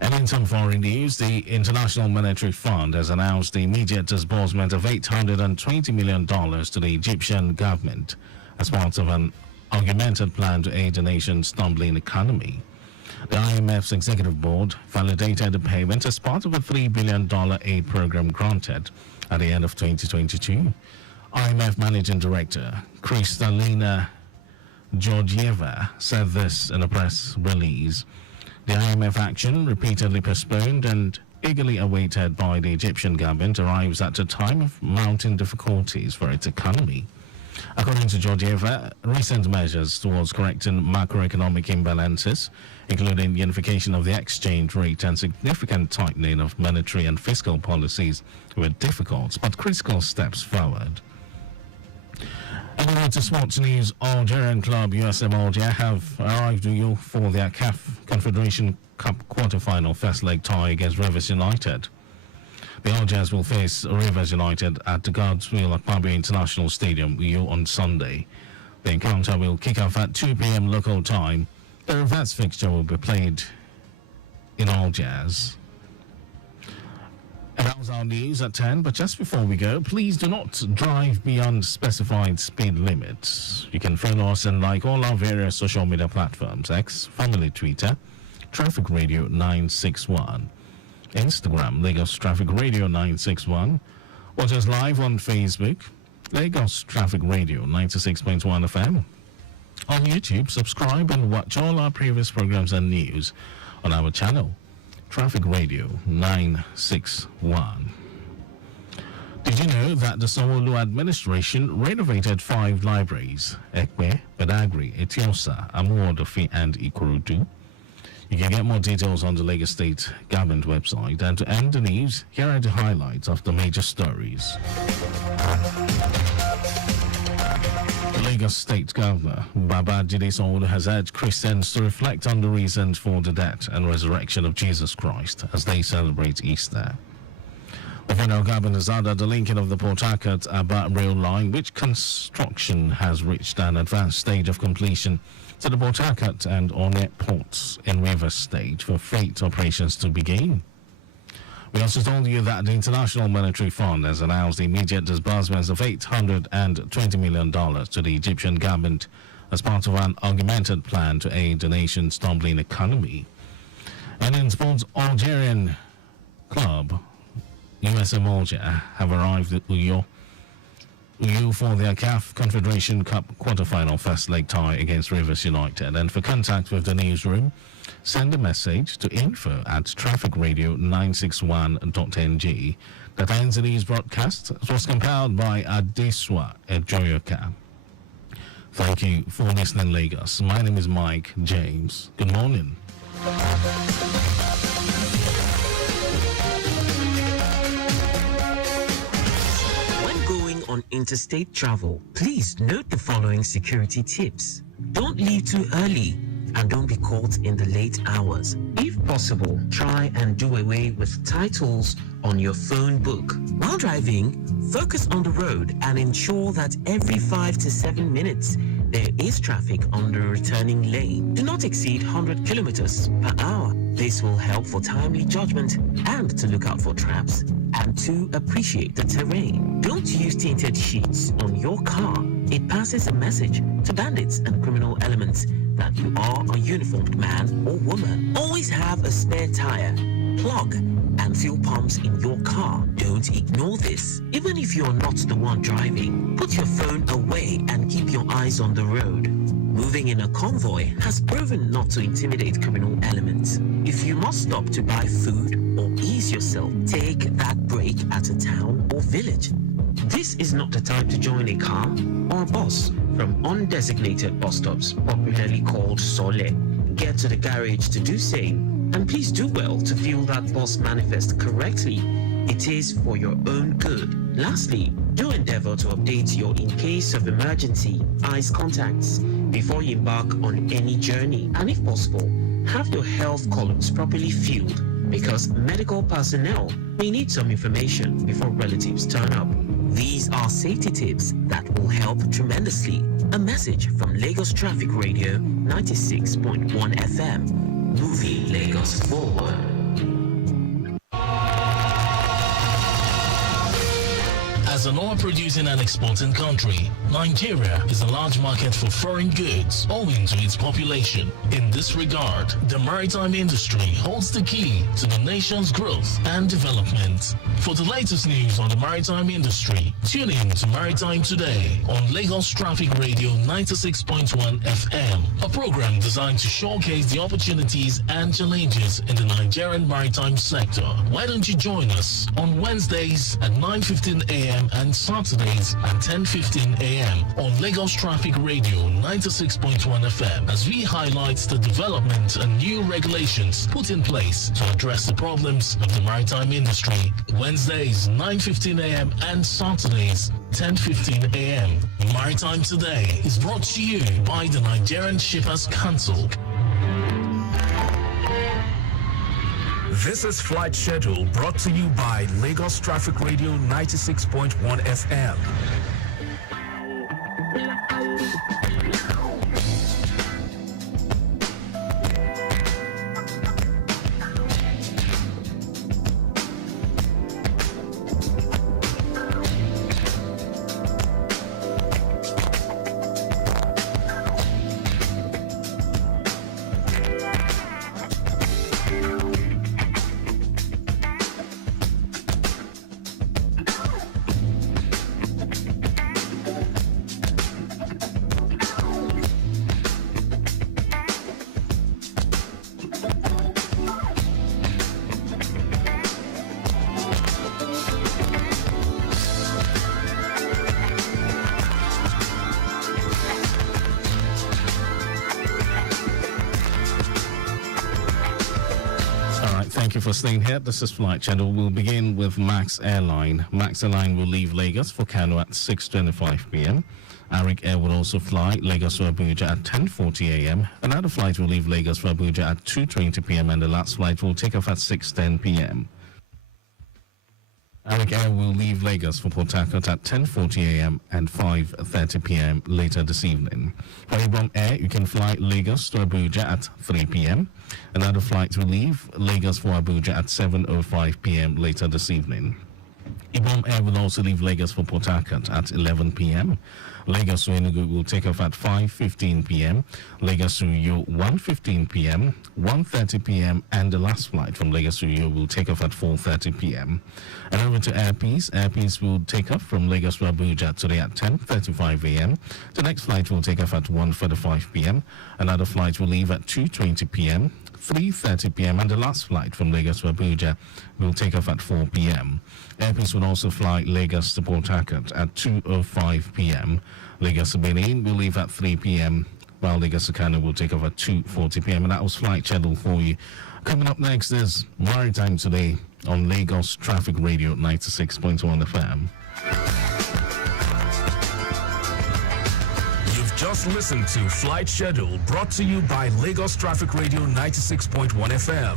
And in some foreign news, the International Monetary Fund has announced the immediate disbursement of $820 million to the Egyptian government as part of an augmented plan to aid the nation's stumbling economy. The IMF's executive board validated the payment as part of a $3 billion aid program granted at the end of 2022. IMF Managing Director Kristalina Georgieva said this in a press release. The IMF action, repeatedly postponed and eagerly awaited by the Egyptian government, arrives at a time of mounting difficulties for its economy. According to Georgieva, recent measures towards correcting macroeconomic imbalances, including unification of the exchange rate and significant tightening of monetary and fiscal policies, were difficult but critical steps forward. Anyway, to sports news, Algerian club USM Alger have arrived in York for their CAF Confederation Cup quarter-final first leg tie against Rivers United. The Algiers will face Rivers United at the Godswill Akpabio International Stadium on Sunday. The encounter will kick off at 2 p.m. local time. The reverse fixture will be played in Algiers. And that was our news at 10. But just before we go, please do not drive beyond specified speed limits. You can follow us and like all our various social media platforms: X, formerly Twitter, Traffic Radio 961, Instagram, Lagos Traffic Radio 961. Watch us live on Facebook, Lagos Traffic Radio 96.1 FM. On YouTube, subscribe and watch all our previous programs and news on our channel, Traffic Radio 961. Did you know that the Sanwo-Olu administration renovated 5 libraries: Ekpe, Badagry, Etiosa, Amuodofi, and Ikorodu? You can get more details on the Lagos State Government website. And to end the news, here are the highlights of the major stories. Lagos State Governor Babajide Sanwo-Olu has urged Christians to reflect on the reasons for the death and resurrection of Jesus Christ as they celebrate Easter. The federal government has added the linking of the Port Harcourt-Aba rail line, which construction has reached an advanced stage of completion, to the Port Harcourt and Onne ports in Rivers State for freight operations to begin. We also told you that the International Monetary Fund has announced the immediate disbursements of $820 million to the Egyptian government as part of an augmented plan to aid the nation's stumbling economy. And in sports, Algerian club USM Alger have arrived at Uyo for their CAF Confederation Cup quarter-final first leg tie against Rivers United. And for contact with the newsroom, send a message to info@trafficradio961.ng. That ends the news broadcast. It was compiled by Adeswa Ejoyoka. Thank you for listening, Lagos. My name is Mike James. Good morning. On interstate travel, please note the following security tips. Don't leave too early and don't be caught in the late hours. If possible, try and do away with titles on your phone book. While driving, focus on the road and ensure that every 5 to 7 minutes there is traffic on the returning lane. Do not exceed 100 kilometers per hour. This will help for timely judgment and to look out for traps and to appreciate the terrain. Don't use tinted sheets on your car. It passes a message to bandits and criminal elements that you are a uniformed man or woman. Always have a spare tire, plug, and fuel pumps in your car. Don't ignore this. Even if you're not the one driving, put your phone away and keep your eyes on the road. Moving in a convoy has proven not to intimidate criminal elements. If you must stop to buy food or ease yourself, take that break at a town or village. This is not the time to join a car or a bus from undesignated bus stops, popularly called Sole. Get to the garage to do same, and please do well to fill that bus manifest correctly. It is for your own good. Lastly, do endeavor to update your in case of emergency eyes contacts before you embark on any journey, and if possible, have your health columns properly filled, because medical personnel may need some information before relatives turn up. These are safety tips that will help tremendously. A message from Lagos Traffic Radio 96.1 FM. Moving Lagos forward. As an oil-producing and exporting country, Nigeria is a large market for foreign goods owing to its population. In this regard, the maritime industry holds the key to the nation's growth and development. For the latest news on the maritime industry, tune in to Maritime Today on Lagos Traffic Radio 96.1 FM, a program designed to showcase the opportunities and challenges in the Nigerian maritime sector. Why don't you join us on Wednesdays at 9:15 a.m. and Saturdays at 10:15 a.m. on Lagos Traffic Radio 96.1 FM as we highlight the development and new regulations put in place to address the problems of the maritime industry. Wednesdays 9:15 a.m. and Saturdays 10:15 a.m. Maritime Today is brought to you by the Nigerian Shippers Council. This is Flight Schedule brought to you by Lagos Traffic Radio 96.1 FM. Thank you for staying here. This is Flight Schedule. We'll begin with Max Airline. Max Airline will leave Lagos for Kano at 6:25 p.m. Arik Air will also fly Lagos to Abuja at 10:40 a.m. Another flight will leave Lagos for Abuja at 2:20 p.m. and the last flight will take off at 6:10 p.m. Arik Air will leave Lagos for Port Harcourt at 10:40 a.m. and 5:30 p.m. later this evening. For Ibom Air, you can fly Lagos to Abuja at 3 p.m. Another flight will leave Lagos for Abuja at 7:05 p.m. later this evening. Ibom Air will also leave Lagos for Port Harcourt at 11 p.m. Lagos to Enugu will take off at 5:15 p.m. Lagos to Uyo 1:15 p.m., 1:30 p.m. and the last flight from Lagos to Uyo will take off at 4:30 p.m. And over to Airpeace. Airpeace will take off from Lagos to Abuja today at 10:35 a.m. The next flight will take off at 1:45 p.m. Another flight will leave at 2:20 p.m., 3:30 p.m. and the last flight from Lagos to Abuja will take off at 4 p.m. Airpeace will also fly Lagos to Port Harcourt at 2:05 p.m. Lagos to Benin will leave at 3 p.m. while Lagos to Kano will take off at 2:40 p.m. And that was Flight Schedule for you. Coming up next is Maritime Today on Lagos Traffic Radio 96.1 FM. Just listen to Flight Schedule, brought to you by Lagos Traffic Radio 96.1 FM.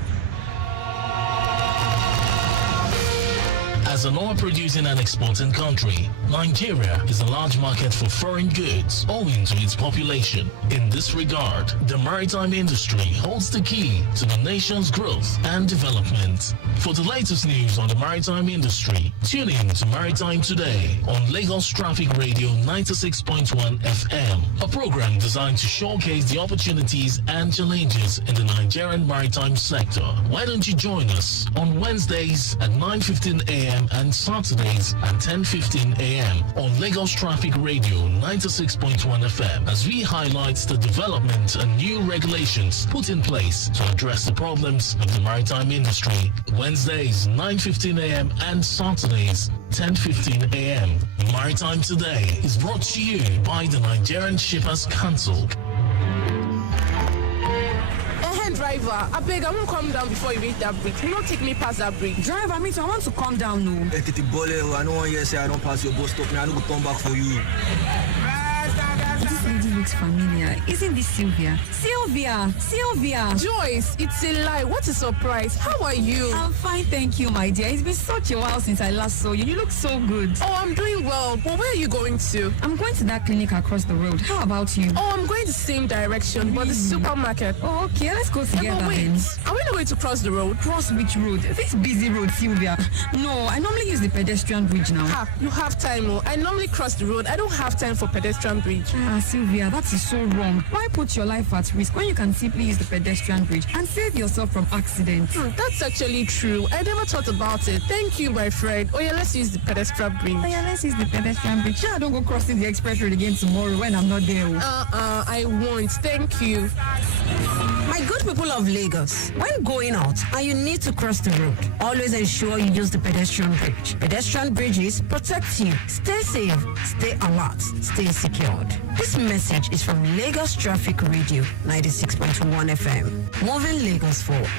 As an oil-producing and exporting country, Nigeria is a large market for foreign goods owing to its population. In this regard, the maritime industry holds the key to the nation's growth and development. For the latest news on the maritime industry, tune in to Maritime Today on Lagos Traffic Radio 96.1 FM, a program designed to showcase the opportunities and challenges in the Nigerian maritime sector. Why don't you join us on Wednesdays at 9:15 a.m. and Saturdays at 10:15 a.m. on Lagos Traffic Radio 96.1 FM as we highlight the development and new regulations put in place to address the problems of the maritime industry. Wednesdays 9:15 a.m. and Saturdays 10:15 a.m. Maritime Today is brought to you by the Nigerian Shippers Council. Driver, I beg, I won't come down before you reach that bridge. You don't take me past that bridge. Driver, I want to come down, no. I don't want you say I don't pass your bus stop. I don't go turn back for you. This lady looks familiar. Isn't this Sylvia? Sylvia! Joyce, it's a lie. What a surprise. How are you? I'm fine, thank you, my dear. It's been such a while since I last saw you. You look so good. Oh, I'm doing well. But where are you going to? I'm going to that clinic across the road. How about you? Oh, I'm going the same direction, but the supermarket. Oh, okay. Let's go together but wait. then. Are we not going to cross the road? Cross which road? This busy road, Sylvia. No, I normally use the pedestrian bridge now. Ha, you have time, oh. I normally cross the road. I don't have time for pedestrian bridge. Sylvia, that is so wrong. Why put your life at risk when you can simply use the pedestrian bridge and save yourself from accidents? That's actually true. I never thought about it. Thank you, my friend. Oh yeah, let's use the pedestrian bridge. Oh yeah, let's use the pedestrian bridge. Sure, I don't go crossing the express road again tomorrow when I'm not there. I won't. Thank you. My good people of Lagos, when going out and you need to cross the road, always ensure you use the pedestrian bridge. Pedestrian bridges protect you. Stay safe, stay alert, stay secured. This message is from Lagos Traffic Radio 96.1 FM. Moving Lagos forward.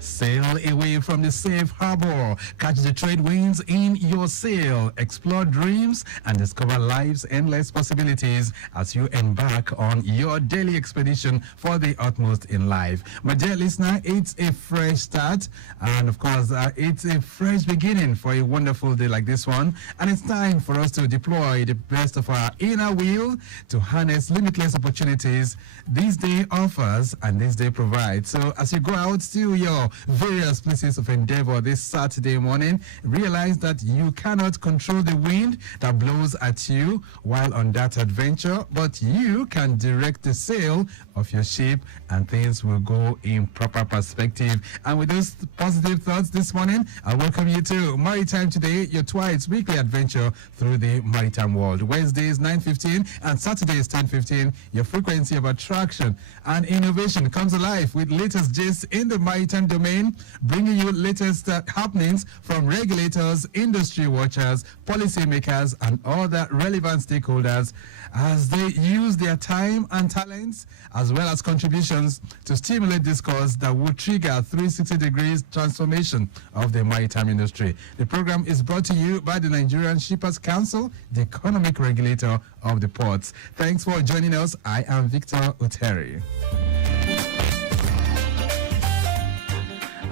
Sail away from the safe harbor. Catch the trade winds in your sail. Explore dreams and discover life's endless possibilities as you embark on your daily expedition for the utmost in life. My dear listener, it's a fresh start. And of course, it's a fresh beginning for a wonderful day like this one. And it's time for us to deploy the best of our inner wheel to harness limitless opportunities this day offers and this day provides. So as you go out to your various various places of endeavor this Saturday morning. Realize that you cannot control the wind that blows at you while on that adventure, but you can direct the sail of your ship and things will go in proper perspective. And with those positive thoughts this morning, I welcome you to Maritime Today, your twice weekly adventure through the maritime world. Wednesdays 9:15 and Saturdays 10:15, your frequency of attraction and innovation comes alive with latest gist in the maritime domain, bringing you latest happenings from regulators, industry watchers, policymakers, and other relevant stakeholders as they use their time and talents as well as contributions to stimulate discourse that would trigger 360 degrees transformation of the maritime industry. The program is brought to you by the Nigerian Shippers Council, the economic regulator of the ports. Thanks for joining us. I am Victor Uteri.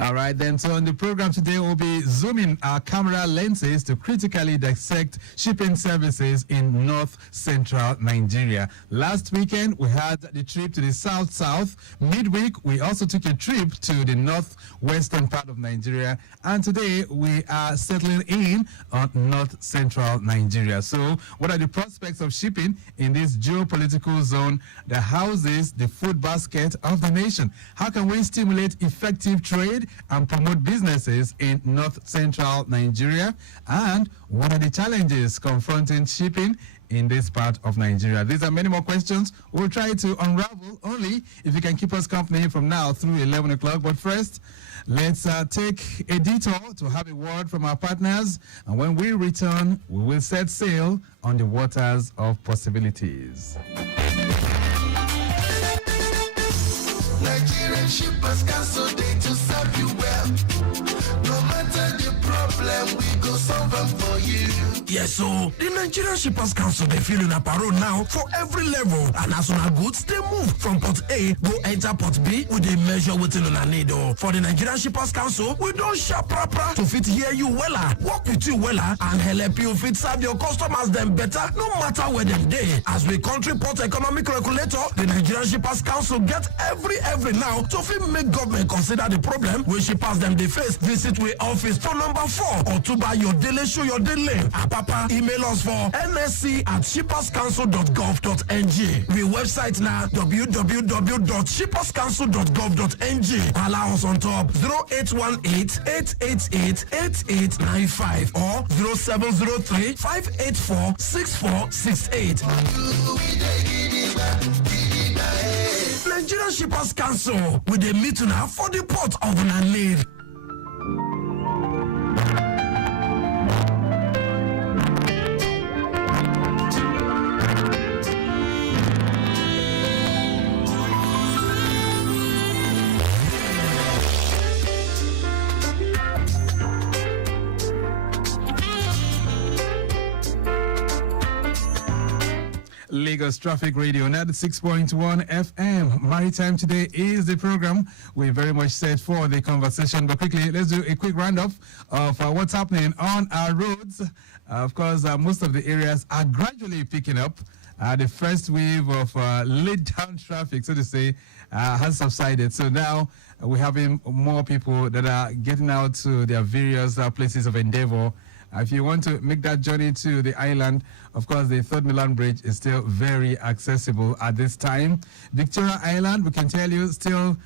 All right, then, so on the program today, we'll be zooming our camera lenses to critically dissect shipping services in North Central Nigeria. Last weekend, we had the trip to the South-South. Midweek, we also took a trip to the northwestern part of Nigeria. And today, we are settling in on North Central Nigeria. So, what are the prospects of shipping in this geopolitical zone that houses the food basket of the nation? How can we stimulate effective trade and promote businesses in North Central Nigeria? And what are the challenges confronting shipping in this part of Nigeria? These are many more questions we'll try to unravel only if you can keep us company from now through 11 o'clock. But first, let's take a detour to have a word from our partners. And when we return, we will set sail on the waters of possibilities. Nigerian Shippers Council, they to serve you well. No matter the problem, we go solve them for you. Yes, so the Nigerian Shippers Council, they feel in a parole now for every level. And as on our goods, they move from port A, go enter port B with a measure within on a needle. For the Nigerian Shippers Council, we don't shop proper to fit hear you wella, work with you wella, and help you fit serve your customers them better, no matter where them day. As we country port economic regulator, the Nigerian Shippers Council get every now to fit make government consider the problem when shippers them they face. Visit we office for number 4 or to buy your daily show your daily. Papa, email us for nsc@shipperscouncil.gov.ng. We website now www.shipperscouncil.gov.ng. Allow us on top 0818-888-8895 or 0703-584-6468. Nigerian Shippers Council with a meeting now for the port of Nanir. Lagos Traffic Radio 96.1 FM. Maritime Today is the program. We're very much set for the conversation, but quickly, let's do a quick roundup of what's happening on our roads. Of course, most of the areas are gradually picking up. The first wave of laid down traffic, so to say, has subsided. So now we're having more people that are getting out to their various places of endeavor. If you want to make that journey to the island, of course, the Third Milan Bridge is still very accessible at this time. Victoria Island, we can tell you, still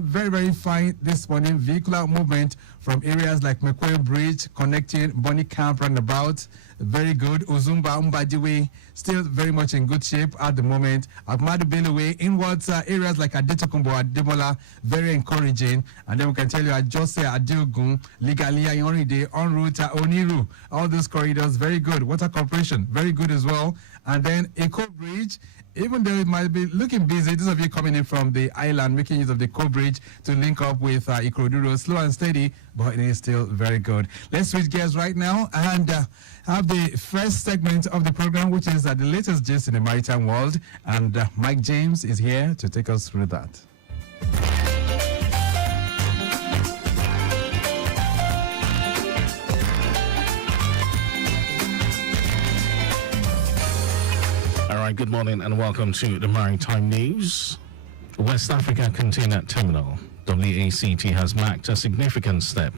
very, very fine this morning. Vehicular movement from areas like McQuail Bridge connecting Bonny Camp roundabout. Very good. Uzumba, Umbadiwe, still very much in good shape at the moment. Ahmadu Bello Way, inwards areas like Adetokunbo, Ademola, very encouraging. And then we can tell you at Jose, Adeogun, Ligalia, Yonride, En route, Oniru, all those corridors, very good. Water Corporation, very good as well. And then Eco Bridge, even though it might be looking busy, those of you coming in from the island, making use of the Eco Bridge to link up with Ikorodu, slow and steady, but it is still very good. Let's switch gears right now and have the first segment of the program, which is the latest gist in the maritime world. And Mike James is here to take us through that. All right, good morning and welcome to the Maritime News. West Africa Container Terminal WACT has marked a significant step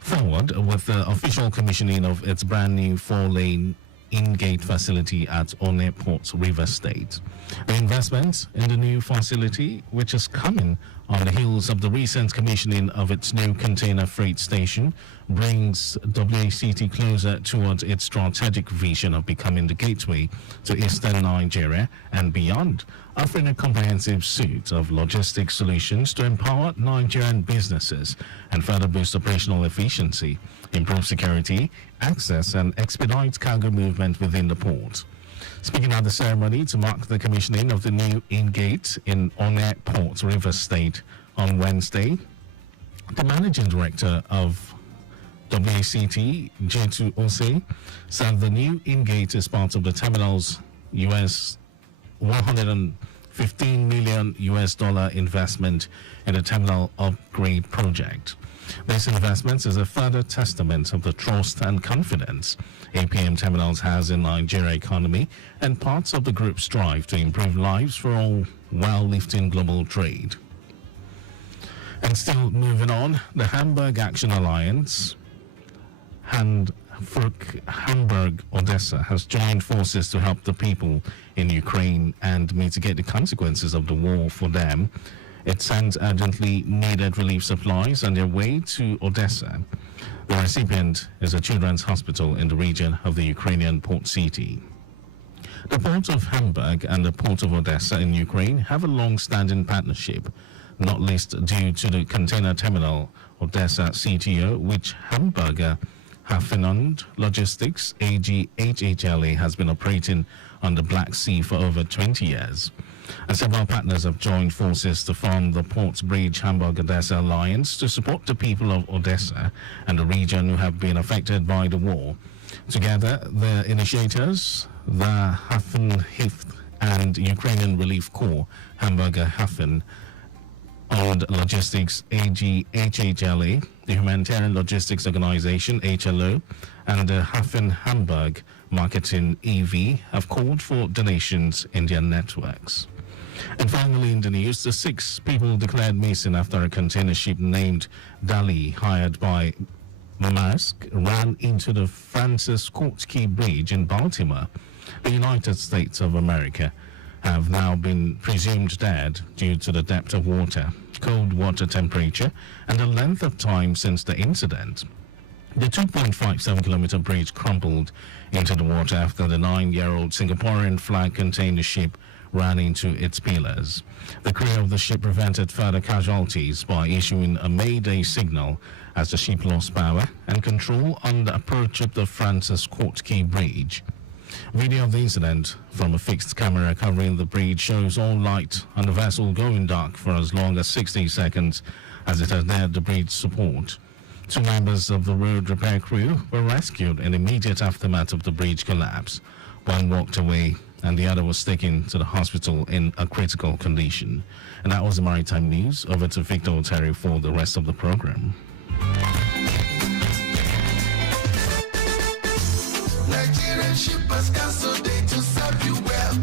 forward with the official commissioning of its brand new 4-lane in-gate facility at One Port, Rivers State. The investment in the new facility, which is coming on the heels of the recent commissioning of its new container freight station, brings WACT closer towards its strategic vision of becoming the gateway to eastern Nigeria and beyond, offering a comprehensive suite of logistics solutions to empower Nigerian businesses and further boost operational efficiency, improve security, access, and expedite cargo movement within the port. Speaking at the ceremony to mark the commissioning of the new in-gate in One Port, Rivers State on Wednesday, the managing director of WACT, J2 Ose, said the new in-gate is part of the terminal's US $115 million investment in the terminal upgrade project. This investment is a further testament of the trust and confidence APM Terminals has in Nigeria economy and parts of the group's drive to improve lives for all while lifting global trade. And still moving on, the Hamburg Action Alliance and Hamburg Odessa has joined forces to help the people in Ukraine and mitigate the consequences of the war for them. It sends urgently needed relief supplies on their way to Odessa. The recipient is a children's hospital in the region of the Ukrainian port city. The Port of Hamburg and the Port of Odessa in Ukraine have a long-standing partnership, not least due to the container terminal Odessa CTO, which Hamburger Hafenund Logistics AG HHLA has been operating on the Black Sea for over 20 years. And several partners have joined forces to form the Port Bridge Hamburg-Odessa Alliance to support the people of Odessa and the region who have been affected by the war. Together, the initiators, the Hafenhilfe and Ukrainian Relief Corps, Hamburger Hafen, owned Logistics AG HHLA, the Humanitarian Logistics Organization HLO, and the Hafen Hamburg Marketing EV have called for donations in their networks. And finally in the news, the 6 people declared missing after a container ship named Dali, hired by Maersk, ran into the Francis Scott Key Bridge in Baltimore, the United States of America, have now been presumed dead due to the depth of water, cold water temperature, and the length of time since the incident. The 2.57-kilometer bridge crumpled into the water after the 9-year-old Singaporean flag container ship ran into its pillars. The crew of the ship prevented further casualties by issuing a Mayday signal as the ship lost power and control on the approach of the Francis Scott Key Bridge. Video of the incident from a fixed camera covering the bridge shows all light on the vessel going dark for as long as 60 seconds as it has neared the bridge support. 2 members of the road repair crew were rescued in immediate aftermath of the bridge collapse. One walked away and the other was taken to the hospital in a critical condition. And that was the Maritime News. Over to Victor Terry for the rest of the program. Nigerian shippers cancel day to serve you well.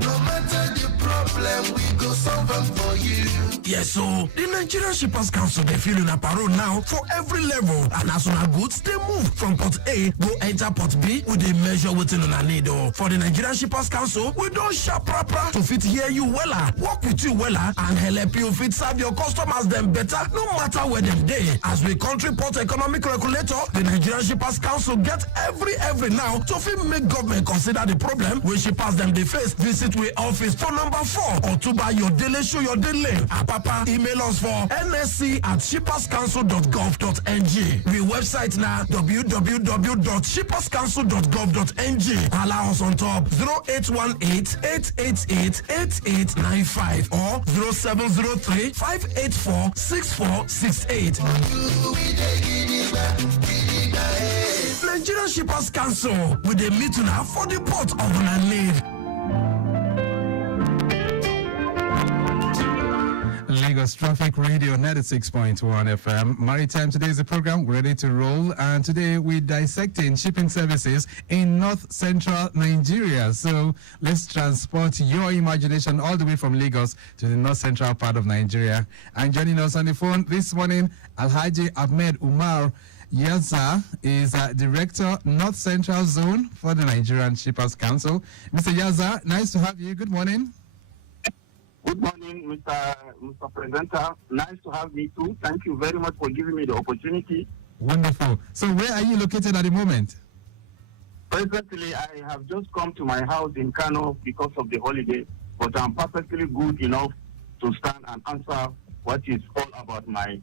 No matter the problem, we go solve them for you. Yes, so the Nigerian Shippers Council, they feel in a parole now for every level. And as soon as goods, they move from Port A, go enter Port B with a measure within on a need. For the Nigerian Shippers Council, we don't shop proper to fit hear you wella, work with you wella, and help you fit serve your customers them better, no matter where them day. As we country port economic regulator, the Nigerian Shippers Council get every now to fit make government consider the problem when shippers them they face. Visit we office for number 4 or to buy your daily show your daily. Papa, email us for nsc@shipperscouncil.gov.ng. We website now www.shipperscouncil.gov.ng. Allow us on top 0818-888-8895 or 0703-584-6468. Nigerian Shippers Council with a meeting for the port of Nane. Lagos Lagos Traffic Radio 96.1 FM. Maritime, today is the program. We're ready to roll. And today we're dissecting shipping services in north central Nigeria. So let's transport your imagination all the way from Lagos to the north central part of Nigeria. And joining us on the phone this morning, Alhaji Ahmed Umar Yaza is Director, North Central Zone for the Nigerian Shippers Council. Mr. Yaza, nice to have you. Good morning. Good morning, Mr. Presenter. Nice to have me too. Thank you very much for giving me the opportunity. Wonderful. So where are you located at the moment? Presently, I have just come to my house in Kano because of the holiday, but I'm perfectly good enough to stand and answer what is all about my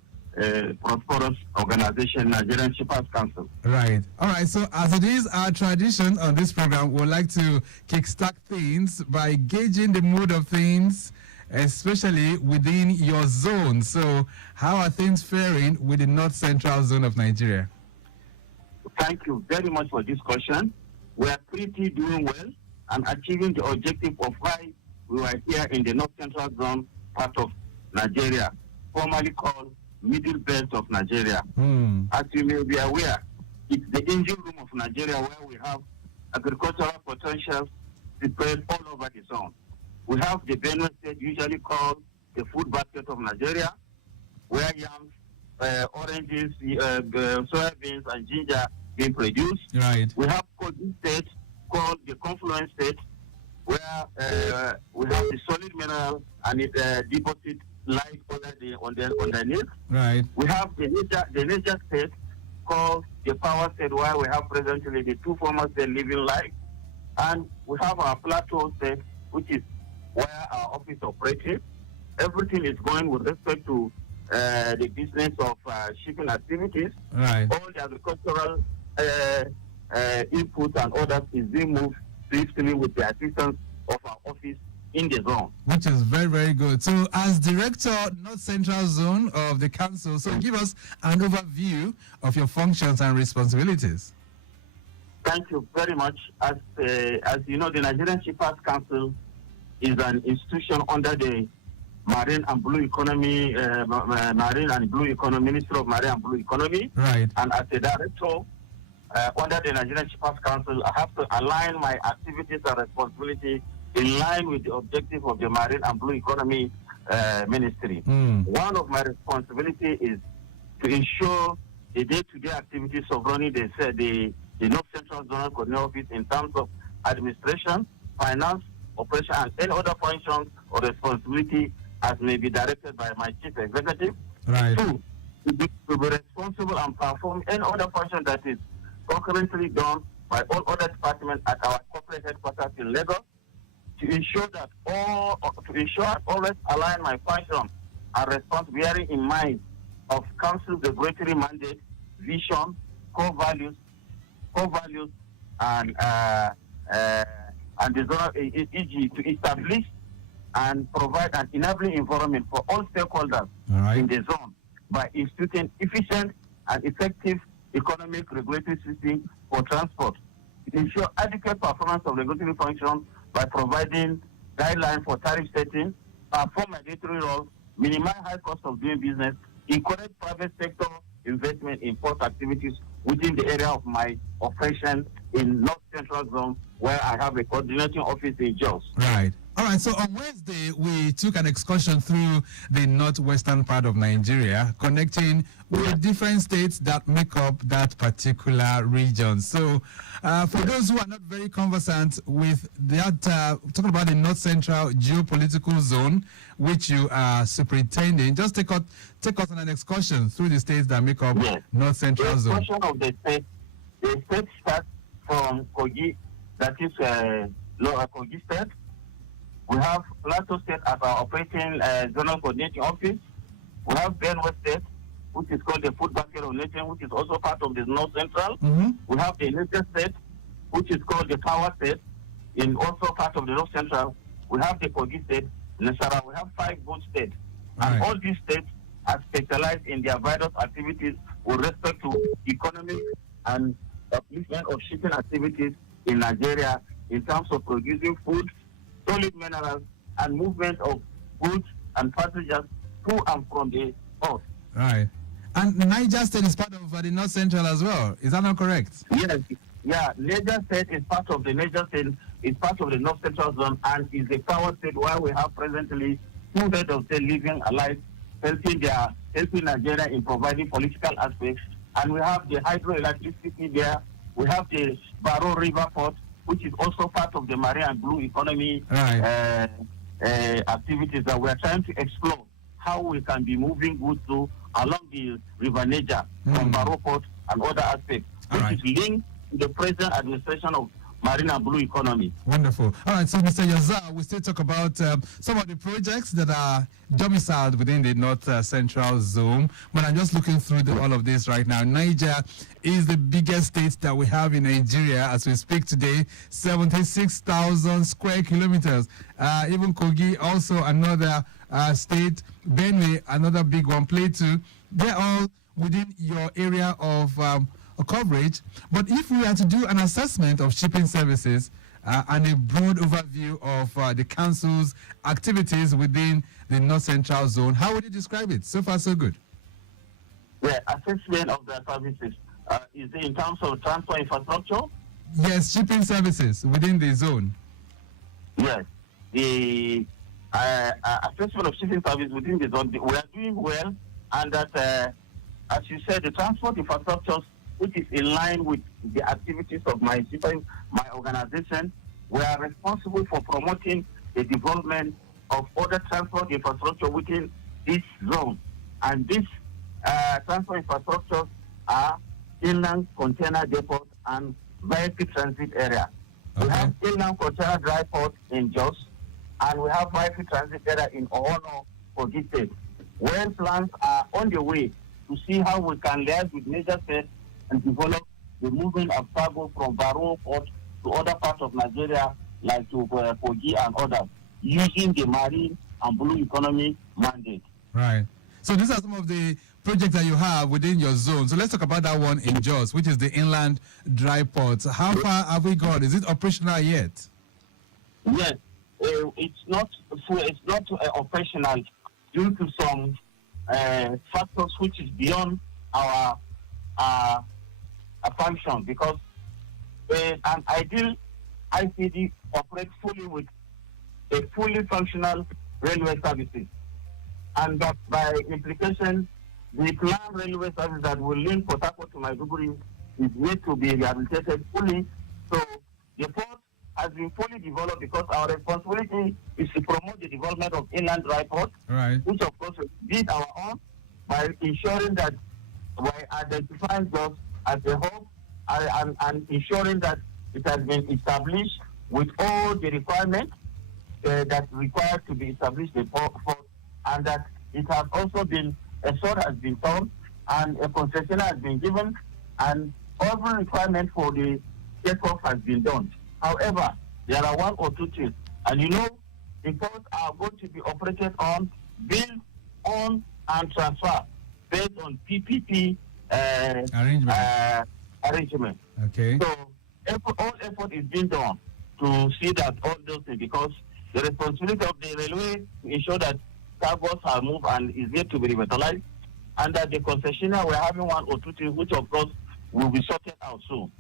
prosperous organization, Nigerian Shippers Council. Right. All right. So as it is our tradition on this program, we'd like to kickstart things by gauging the mood of things, especially within your zone. So how are things faring with the North Central Zone of Nigeria? Thank you very much for this question. We are pretty doing well and achieving the objective of why we were here in the North Central Zone part of Nigeria, formerly called Middle Belt of Nigeria. As you may be aware, it's the engine room of Nigeria where we have agricultural potentials spread all over the zone. We have the Benue State, usually called the food basket of Nigeria, where yams, oranges, soybeans, and ginger being produced. Right. We have Kogi State, called the Confluence State, where we have the solid mineral and it deposit light underneath. Right. We have the nature state called the power state, where we have presently the two former states living life. And we have our plateau state, which is where our office operates. Everything is going with respect to the business of shipping activities. Right. All the agricultural input and orders is being moved swiftly with the assistance of our office in the zone. Which is very, very good. So as Director, North Central Zone of the Council, so give us an overview of your functions and responsibilities. Thank you very much. As you know, the Nigerian Shippers Council is an institution under the Marine and Blue Economy, Ministry of Marine and Blue Economy. Right. And as a director, under the Nigerian Shippers Council, I have to align my activities and responsibility in line with the objective of the Marine and Blue Economy Ministry. One of my responsibilities is to ensure the day-to-day activities of running the North Central Zonal Coordinator Office in terms of administration, finance, operation, and any other functions or responsibility as may be directed by my Chief Executive. Right. Two, to be responsible and perform any other function that is concurrently done by all other departments at our corporate headquarters in Lagos, to ensure that always align my function and response bearing in mind of Council's regulatory mandate, vision, core values, and the zonal, e.g. to establish and provide an enabling environment for all stakeholders in the zone by instituting efficient and effective economic regulatory system for transport, to ensure adequate performance of regulatory functions by providing guidelines for tariff setting, perform mandatory roles, minimize high cost of doing business, encourage private sector investment in port activities within the area of my operation in North Central Zone, where I have a coordinating office in Jos. Right. All right, so on Wednesday, we took an excursion through the northwestern part of Nigeria, connecting with the different states that make up that particular region. So for those who are not very conversant with that, talking about the North Central Geopolitical Zone, which you are superintending, just take us on an excursion through the states that make up North Central Zone. The excursion of the state starts from Kogi, that is Lower Kogi State. We have Plateau State as our operating zonal coordinating office. We have Benue State, which is called the Food Basket of Nation, which is also part of the North Central. We have the Niger State, which is called the Power State, in also part of the North Central. We have the Kogi State, Nasara. We have 5 boat states. And all these states are specialized in their various activities with respect to economic and upliftment of shipping activities in Nigeria in terms of producing food, solid minerals, and movement of goods and passengers to and from the port. Right. And Niger State is part of the North Central as well. Is that not correct? Yes. Yeah, Niger State is part of the Niger State, is part of the North Central Zone, and is the power state where we have presently 2 heads of state living alive, helping Nigeria in providing political aspects. And we have the hydroelectricity there. We have the Barrow River Port, which is also part of the marine and blue economy activities that we are trying to explore how we can be moving goods through along the River Niger from Barrow Port and other aspects, which is linked to the present administration of marine and blue economy. Wonderful. All right, so Mr. Yazar, we still talk about some of the projects that are domiciled within the North Central Zone. But I'm just looking through all of this right now. Niger is the biggest state that we have in Nigeria as we speak today, 76,000 square kilometers. Even Kogi, also another state, Benue, another big one, Plateau. They're all within your area of coverage. But if we are to do an assessment of shipping services and a broad overview of the council's activities within the North Central Zone, how would you describe it? So far, so good. The assessment of the services is in terms of transport infrastructure? Yes, shipping services within the zone. Yes. The assessment of shipping service within the zone, we are doing well, and that, as you said, the transport infrastructures, which is in line with the activities of my organization, we are responsible for promoting the development of other transport infrastructure within this zone. And these transport infrastructures are inland container depot and vehicle transit area. We have inland container dry port in Jos, and we have vehicle transit area in Ohono, Kogi State. Well, plans are on the way to see how we can liaise with Niger State and develop the movement of cargo from Barrow Port to other parts of Nigeria, like to Kogi and others, using the marine and blue economy mandate. Right. So these are some of the projects that you have within your zone. So let's talk about that one in Jos, which is the inland dry port. How far have we got? Is it operational yet? Yes, it's not operational due to some factors which is beyond our function, because an ideal ICD operates fully with a fully functional railway services, and that by implication, the planned railway service that will link Port Harcourt to Maiduguri is yet to be rehabilitated fully. So the port has been fully developed because our responsibility is to promote the development of inland dry port, which of course we did our own by ensuring that by identifying jobs as a whole and ensuring that it has been established with all the requirements that required to be established before, and that it has also been, a sort has been done and a concession has been given and every requirement for the takeoff has been done. However, there are one or two things, and the ports are going to be operated on, built on, and transfer based on PPP arrangement. Okay. So all effort is being done to see that all those things, because the responsibility of the railway to ensure that cargoes are moved and is yet to be revitalized, and that the concessionaire we're having one or two things, which of course will be sorted out soon.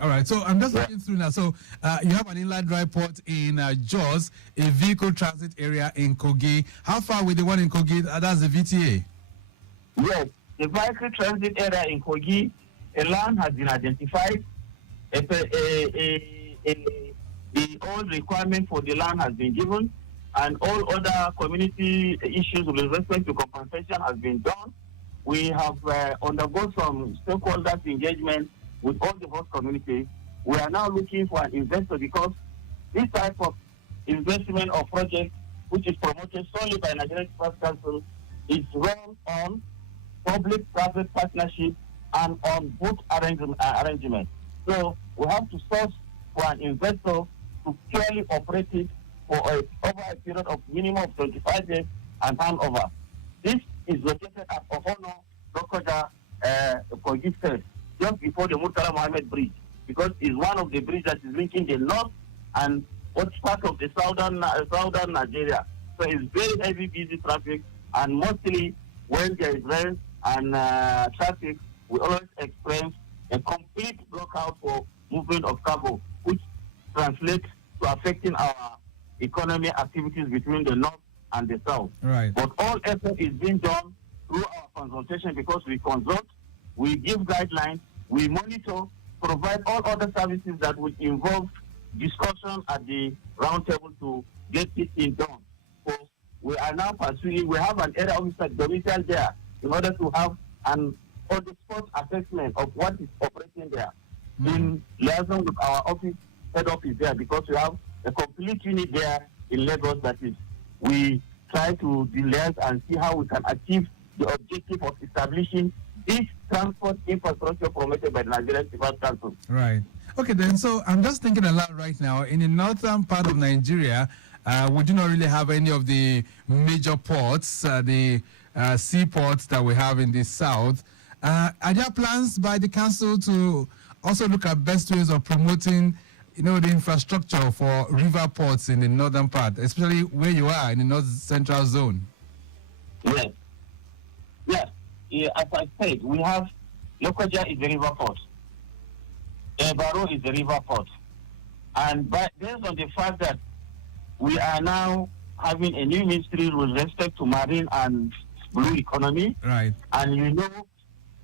All right, so I'm just looking through now. So you have an inland dry port in Jos, a vehicle transit area in Kogi. How far with the one in Kogi? That's the VTA. Yes, the vehicle transit area in Kogi, a land has been identified. All requirement for the land has been given, and all other community issues with respect to compensation has been done. We have undergone some stakeholders engagement with all the host community. We are now looking for an investor, because this type of investment or project, which is promoted solely by Nigerian Shippers Council, is run on public-private partnership and on both arrangement. So we have to source for an investor to purely operate it for over a period of minimum of 25 days and hand over. This is located at Ohono, Lokoja, Kogi State, just before the Murtala Mohammed Bridge, because it's one of the bridges that is linking the north and what's part of the southern Nigeria. So it's very heavy, busy traffic, And mostly when there is rain and traffic, we always experience a complete blockout for movement of cargo, which translates to affecting our economy activities between the north and the south. Right. But all effort is being done through our consultation, because we consult, we give guidelines, we monitor, provide all other services that would involve discussion at the round table to get this thing done. So we are now pursuing, we have an area officer domicile there in order to have an on-the-spot assessment of what is operating there in liaison with our office, head office there, because we have a complete unit there in Lagos that is, we try to liaise and see how we can achieve the objective of establishing this transport infrastructure promoted by the Nigerian Shippers Council. Right. Okay, then, so I'm just thinking aloud right now. In the northern part of Nigeria, we do not really have any of the major ports, the seaports that we have in the south. Are there plans by the council to also look at best ways of promoting, the infrastructure for river ports in the northern part, especially where you are in the north central zone? Yes. Yes. Yeah, as I said, we have Lokoja is a river port. Baro is a river port. And based on the fact that we are now having a new ministry with respect to marine and blue economy, right? And the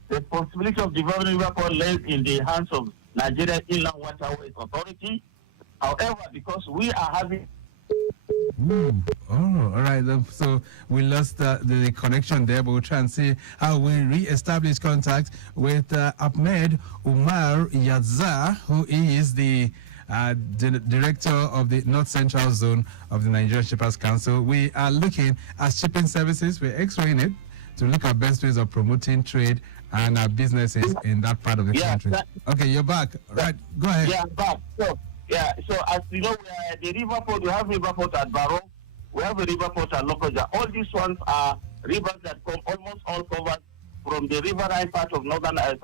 responsibility of developing river port lays in the hands of Nigeria Inland Waterways Authority. However, because we are having Oh, all right. So we lost the connection there, but we'll try and see how we re-establish contact with Ahmed Umar Yazza, who is the director of the North Central Zone of the Nigerian Shippers Council. We are looking at shipping services. We're x-raying it to look at best ways of promoting trade and businesses in that part of the country. Okay, you're back. Right, go ahead. Yeah, I'm back. So as you know, we are the river port. We have river port at Baro. We have a river port at Lokoja. All these ones are rivers that almost all covered from the riverine part of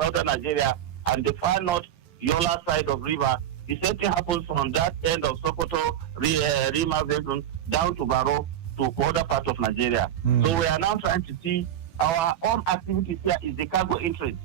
southern Nigeria and the far north Yola side of river. The same thing happens from that end of Sokoto, Rima Basin, down to Baro, to other part of Nigeria. So we are now trying to see our own activities here is the cargo interest.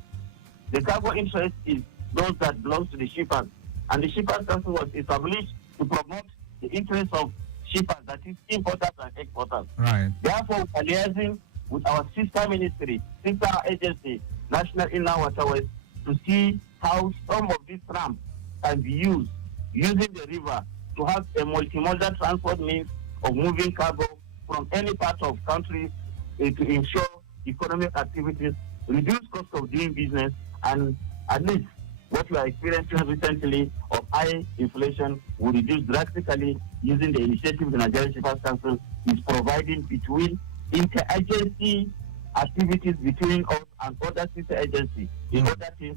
The cargo interest is those that belong to the shippers. And the Shippers Council was established to promote the interests of shippers, that is importers and exporters. Right. Therefore, we are liaising with our sister ministry, sister agency, National Inland Waterways, to see how some of these trams can be used using the river to have a multimodal transport means of moving cargo from any part of country to ensure economic activities, reduce cost of doing business, and at least what we are experiencing recently of high inflation will reduce drastically using the initiative the Nigerian Shippers Council is providing between interagency activities between us and other sister agencies. In other things,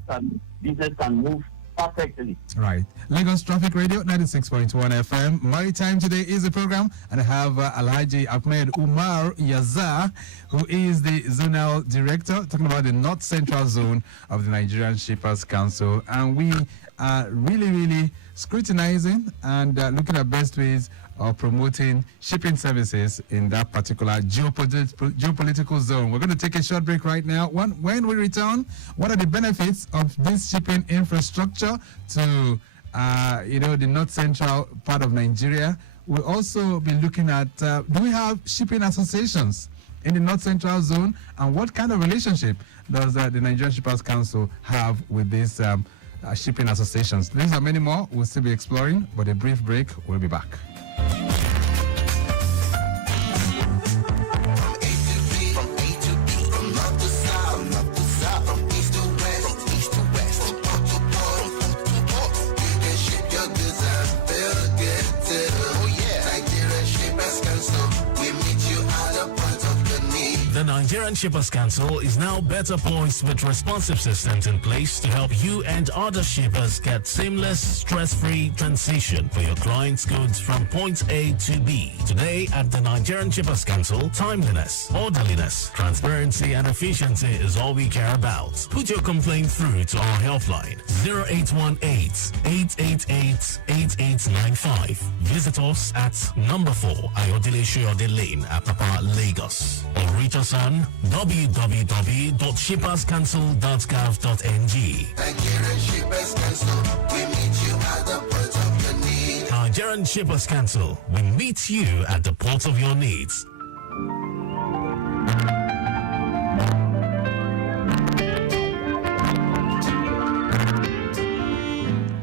business can move perfectly. Right. Lagos Traffic Radio 96.1 FM. Maritime Today is the program, and I have Alhaji Ahmed Umar Yazza, who is the zonal director, talking about the North Central Zone of the Nigerian Shippers Council. And we are really scrutinizing and looking at best ways of promoting shipping services in that particular geopolitical zone. We're going to take a short break right now. When we return, what are the benefits of this shipping infrastructure to the north central part of Nigeria? We'll also be looking at do we have shipping associations in the north central zone, and what kind of relationship does the Nigerian Shippers Council have with these shipping associations? These and many more we'll still be exploring, but a brief break. We'll be back. The Nigerian Shippers Council is now better poised with responsive systems in place to help you and other shippers get seamless, stress-free transition for your clients' goods from point A to B. Today at the Nigerian Shippers Council, timeliness, orderliness, transparency and efficiency is all we care about. Put your complaint through to our helpline 0818-888-8895. Visit us at number 4 Ayodele Shoyode Lane, Apapa, Lagos. Or reach us on www.shipperscouncil.gov.ng. Nigerian Shippers Council, we meet you at the point of your need. Nigerian Shippers Council, we meet you at the port of your needs.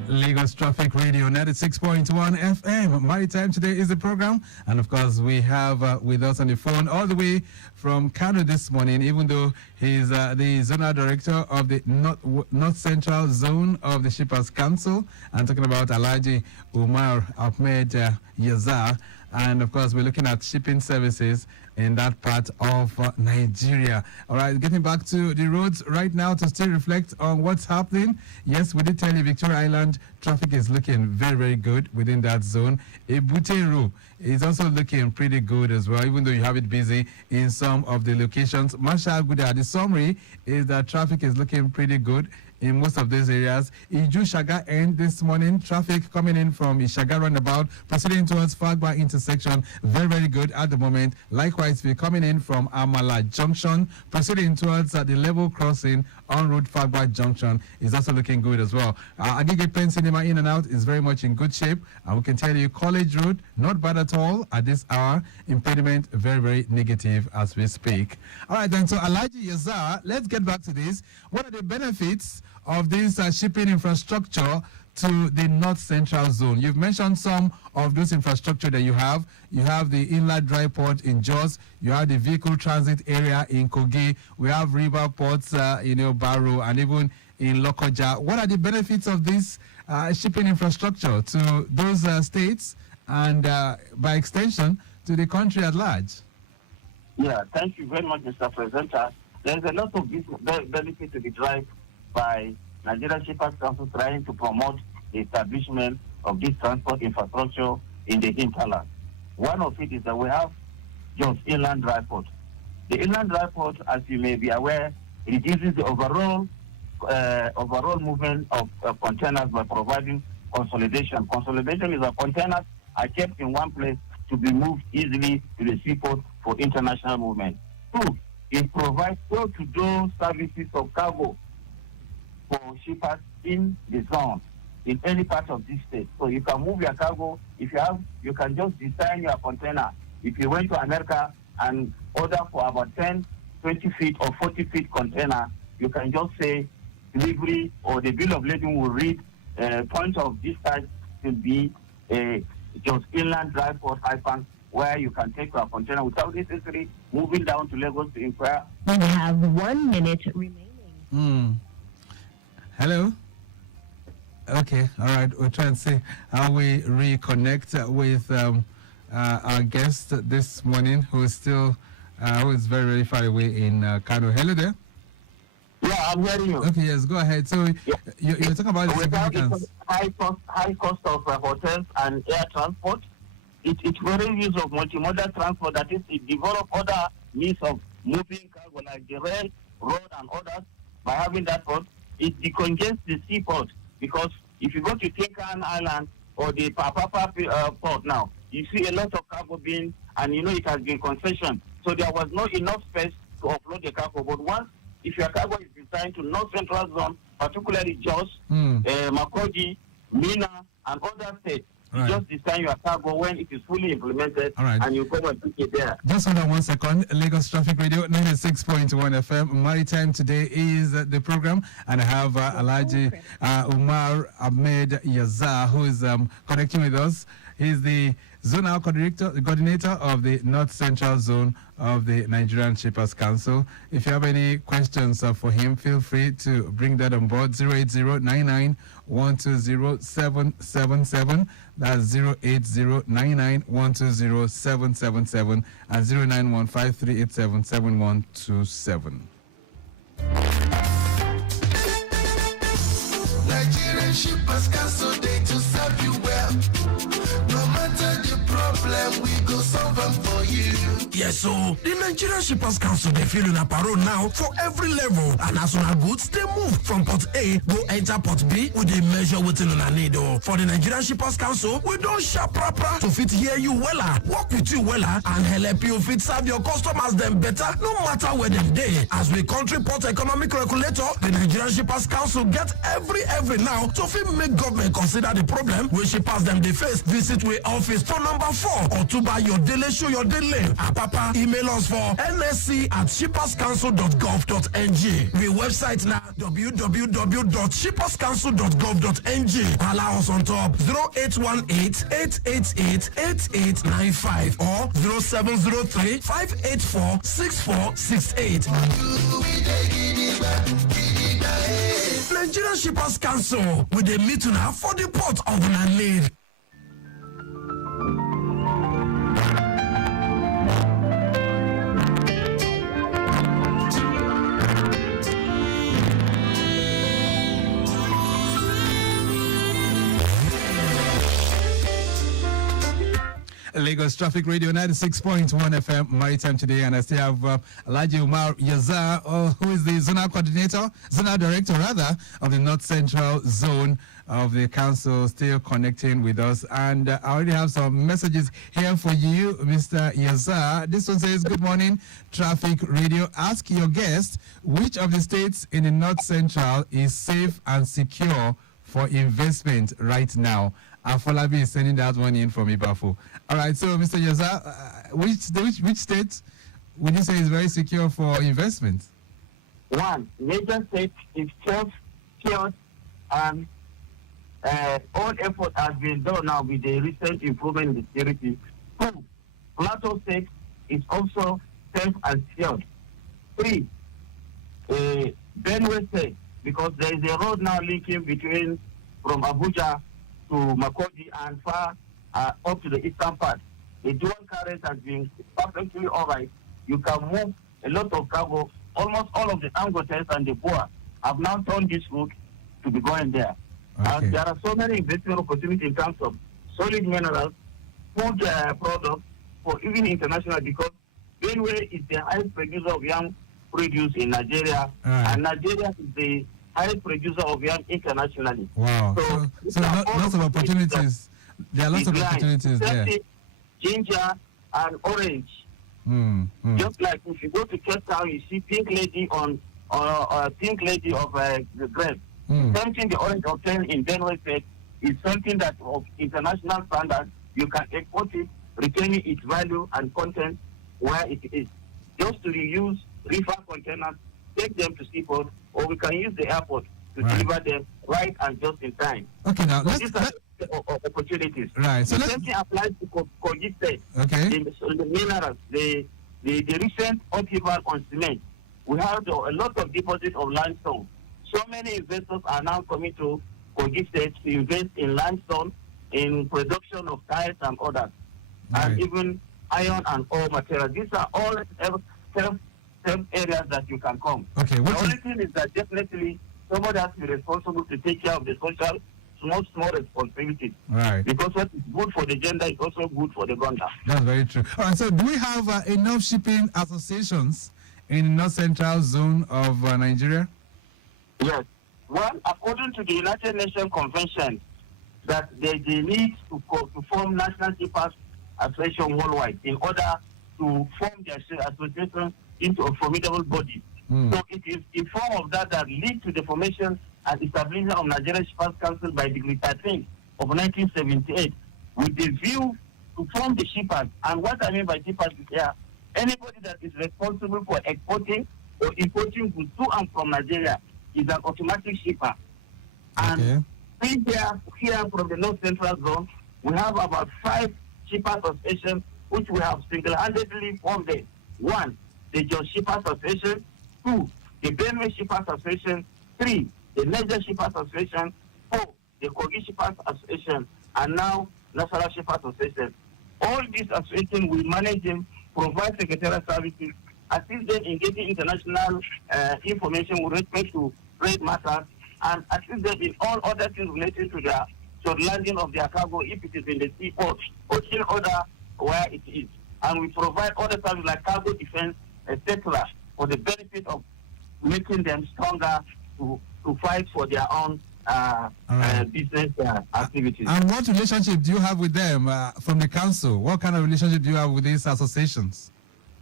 Lagos Traffic Radio 96.1 FM. Maritime Today is the program. And of course, we have with us on the phone all the way from Kano this morning, even though he's the Zonal Director of the North Central Zone of the Shippers Council. I'm talking about Alhaji Umar Ahmed Yazar. And of course, we're looking at shipping services in that part of Nigeria. All right, getting back to the roads right now to still reflect on what's happening. Yes, we did tell you Victoria Island traffic is looking very, very good within that zone. Ebuteru is also looking pretty good as well, even though you have it busy in some of the locations. Masha Guda, the summary is that traffic is looking pretty good in most of these areas. Iju Shaga end this morning, traffic coming in from Ishaga roundabout, proceeding towards Fagba intersection, very, very good at the moment. Likewise, we're coming in from Amala Junction, proceeding towards the level crossing on route Fagba Junction is also looking good as well. Agege Pen Cinema in and out is very much in good shape. And we can tell you College Road, not bad at all at this hour. Impediment, very, very negative as we speak. All right, then, so Alhaji Yazar, let's get back to this. What are the benefits of this shipping infrastructure to the North Central Zone? You've mentioned some of those infrastructure that you have. You have the inland dry port in Jos. You have the vehicle transit area in Kogi. We have river ports, Baro, and even in Lokoja. What are the benefits of this shipping infrastructure to those states and, by extension, to the country at large? Yeah, thank you very much, Mr. Presenter. There's a lot of benefit to be derived by Nigerian Shippers Council trying to promote the establishment of this transport infrastructure in the hinterland. One of it is that we have just inland dry port. The inland dry port, as you may be aware, reduces the overall movement of containers by providing consolidation. Consolidation is that containers are kept in one place to be moved easily to the seaport for international movement. Two, it provides door-to-door services of cargo for shippers in the zone, in any part of this state. So you can move your cargo. If you have, you can just design your container. If you went to America and order for about 10, 20 feet or 40 feet container, you can just say delivery, or the bill of lading will read point of discharge to be just inland dry port hyphen, where you can take your container without necessarily moving down to Lagos to inquire. We have 1 minute remaining. Hello? Okay, all right. We'll try and see how we reconnect with our guest this morning, who is still, who is very, very far away in Kano. Hello there. Yeah, I'm hearing you. Okay, yes, go ahead. So you're talking about the significance. High cost of hotels and air transport. It's very use of multimodal transport, that is, it develop other means of moving cargo like the rail, road, and others. By having that port, it decongents the seaport, because if you go to Tinkan Island or the Papapa port now, you see a lot of cargo being, and it has been concession. So there was not enough space to offload the cargo. But once, if your cargo is designed to North Central Zone, particularly Jos, Makurdi, Mina, and other states, you just design your cargo when it is fully implemented, and you go and pick it there. Just hold on 1 second. Lagos Traffic Radio 96.1 FM. Maritime Today is the program, and I have Alhaji Umar Ahmed Yazar, who is connecting with us. He's the zonal coordinator of the North Central Zone of the Nigerian Shippers Council. If you have any questions for him, feel free to bring that on board. 08099120777. That's 08099120777 and 091538777127. Nigerian Shippers Council, they to serve you well. No matter the problem, we go solve them for you. Yes, so the Nigerian Shippers Council they feel in a parole now for every level, and as soon as goods they move from port A go enter port B, we they measure within on a need. For the Nigerian Shippers Council, we don't sharp proper to fit hear you wella, work with you wella, and help you fit serve your customers them better, no matter where them day. As we country port economic regulator, the Nigerian Shippers Council get every now to fit make government consider the problem we shippers them they face. Visit we office for number 4 or to buy your daily show your daily. Papa, email us for nsc@shipperscouncil.gov.ng. The website now www.shipperscouncil.gov.ng. Allow us on top 0818-888-8895 or 0703-584-6468. Nigerian Shippers Council with a meeting for the port of Nanid. Lagos Traffic Radio 96.1 FM Maritime today, and I still have Alhaji Umar Yazar, who is the zonal director of the North Central Zone of the council, still connecting with us. And I already have some messages here for you, Mr. Yazar. This one says, good morning, Traffic Radio. Ask your guest which of the states in the North Central is safe and secure for investment right now. Afolabi is sending that one in from Ibafu. All right, so Mr. Yazar, which state would you say is very secure for investment? One, major state is secured, and all effort has been done now with the recent improvement in security. 2, Plateau State is also safe and secured. 3, Benue State, because there is a road now linking between from Abuja to Makurdi and far up to the eastern part. The dual current has been perfectly all right. You can move a lot of cargo. Almost all of the Angotes and the Boa have now turned this route to be going there. Okay. There are so many investment opportunities in terms of solid minerals, food products, for even international, because Benue is the highest producer of yam produce in Nigeria, and Nigeria is the highest producer of yam internationally. Wow. So lots of opportunities. There are lots of opportunities there. Ginger and orange. Just like if you go to Cape Town, you see Pink Lady of the grape. Something the orange obtained in Benue State is something that of international standard. You can export it, retaining its value and content where it is. Just to reuse reefer containers, take them to seaport, or we can use the airport to deliver them right and just in time. Okay, now these are opportunities. Right. So the same thing applies to Kogi State. Okay. The minerals, the recent upheaval on cement. We have a lot of deposits of limestone. So many investors are now coming to Kogi State to invest in limestone, in production of tires and others, and even iron and ore material. These are all self areas that you can come. Okay. The only thing is that definitely somebody has to be responsible to take care of the social small responsibilities. Right. Because what is good for the gender is also good for the gender. That's very true. All right. So do we have enough shipping associations in the North Central Zone of Nigeria? Yes. Well, according to the United Nations Convention, that they need to form National Shippers Association worldwide in order to form their association into a formidable body. So it is in form of that lead to the formation and establishment of Nigerian Shippers Council by Decree 13 of 1978, with the view to form the shippers. And what I mean by shippers is here, anybody that is responsible for exporting or importing goods to and from Nigeria is an automatic shipper. And here from the North Central Zone, we have about 5 shippers associations which we have single-handedly formed. 1, the Jos Shippers Association. 2, the Benue Shippers Association. 3, the Niger Shippers Association. 4, the Kogi Shippers Association. And now, National Shippers Association. All these associations will manage them, provide secretarial services, assist them in getting international information with respect to trade matters, and assist them in all other things related to the landing of their cargo if it is in the seaport or in other where it is. and we provide other services like cargo defense, etc., for the benefit of making them stronger to fight for their own business activities. And what relationship do you have with them from the council? What kind of relationship do you have with these associations?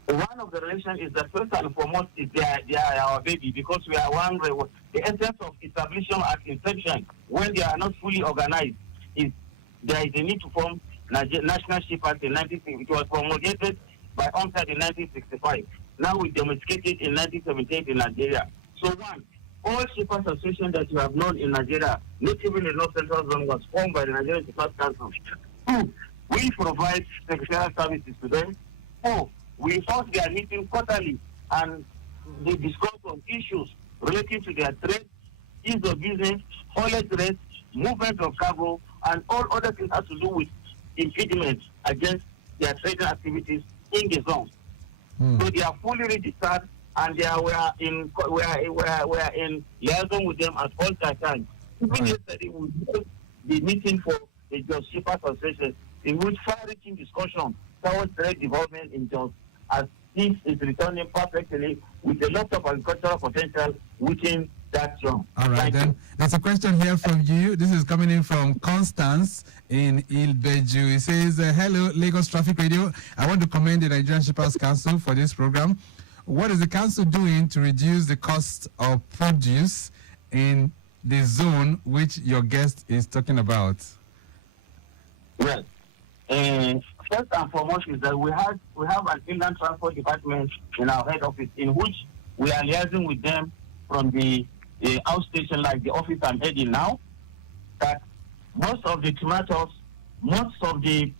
One of the relations is that first and foremost is they are our baby, because we are one. The essence of establishment at inception, when they are not fully organized, is there is a need to form national shippers in 1960. It was promulgated by UNCTAD in 1965. Now we domesticated in 1978 in Nigeria. So one, all shippers associations that you have known in Nigeria, natively in the North Central Zone, was formed by the Nigerian Shippers Council. Two, we provide secretarial services to them. Four, we host their meeting quarterly and they discuss on issues relating to their trade, ease of business, haulage rates, movement of cargo, and all other things that have to do with impediments against their trading activities in the zone. So they are fully registered, and we are in liaison with them at all times. Even yesterday, we held the meeting for the Jos Shippers Association, in which far-reaching discussion towards trade development in Jos, as this is returning perfectly with a lot of agricultural potential within that zone. All right, then. There's a question here from you. This is coming in from Constance in Ilbeju. It says, hello, Lagos Traffic Radio. I want to commend the Nigerian Shippers Council for this program. What is the council doing to reduce the cost of produce in the zone which your guest is talking about? Well, first and foremost is that we have an inland transport department in our head office, in which we are liaising with them from the outstation, like the office I'm heading now, that most of the tomatoes, most of the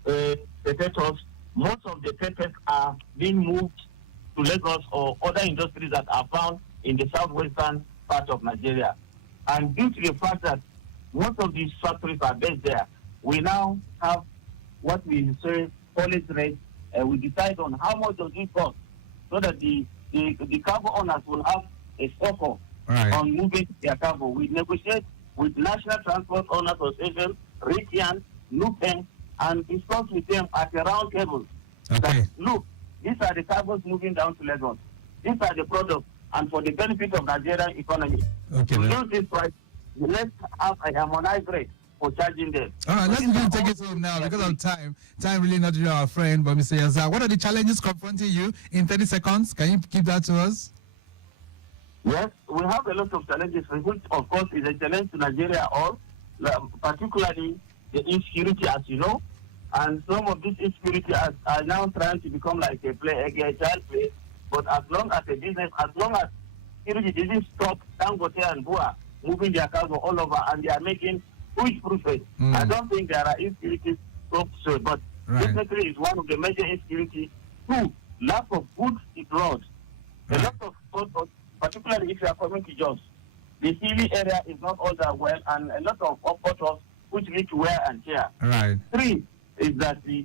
potatoes, most of the peppers are being moved to Lagos or other industries that are found in the southwestern part of Nigeria. And due to the fact that most of these factories are based there, we now have what we say policy rate. We decide on how much does it cost, so that the cargo owners will have a stopper on moving their cargo. We negotiate with National Transport Owners Association, RITIAN, NUPEN, and discuss with them at a round table. That, look, these are the cargoes moving down to Lagos. These are the products, and for the benefit of Nigerian economy. To use this price, let's have a harmonized rate for charging them. All right, let's begin to take it home now because of time. Time really not our friend, but Mr. Yazar, what are the challenges confronting you in 30 seconds? Can you give that to us? Yes, we have a lot of challenges, which of course is a challenge to Nigeria all, particularly the insecurity, as you know. And some of these insecurity are now trying to become like a child play. But as long as security didn't stop Dangote and Bua moving their cargo all over, and they are making huge profit, I don't think there are insecurities so, but definitely it's one of the major insecurities. Two, lack of goods abroad. A lot of photos, particularly if you are coming to Jos, the hilly area is not all that well, and a lot of photos which need to wear and tear. Right. Three is that the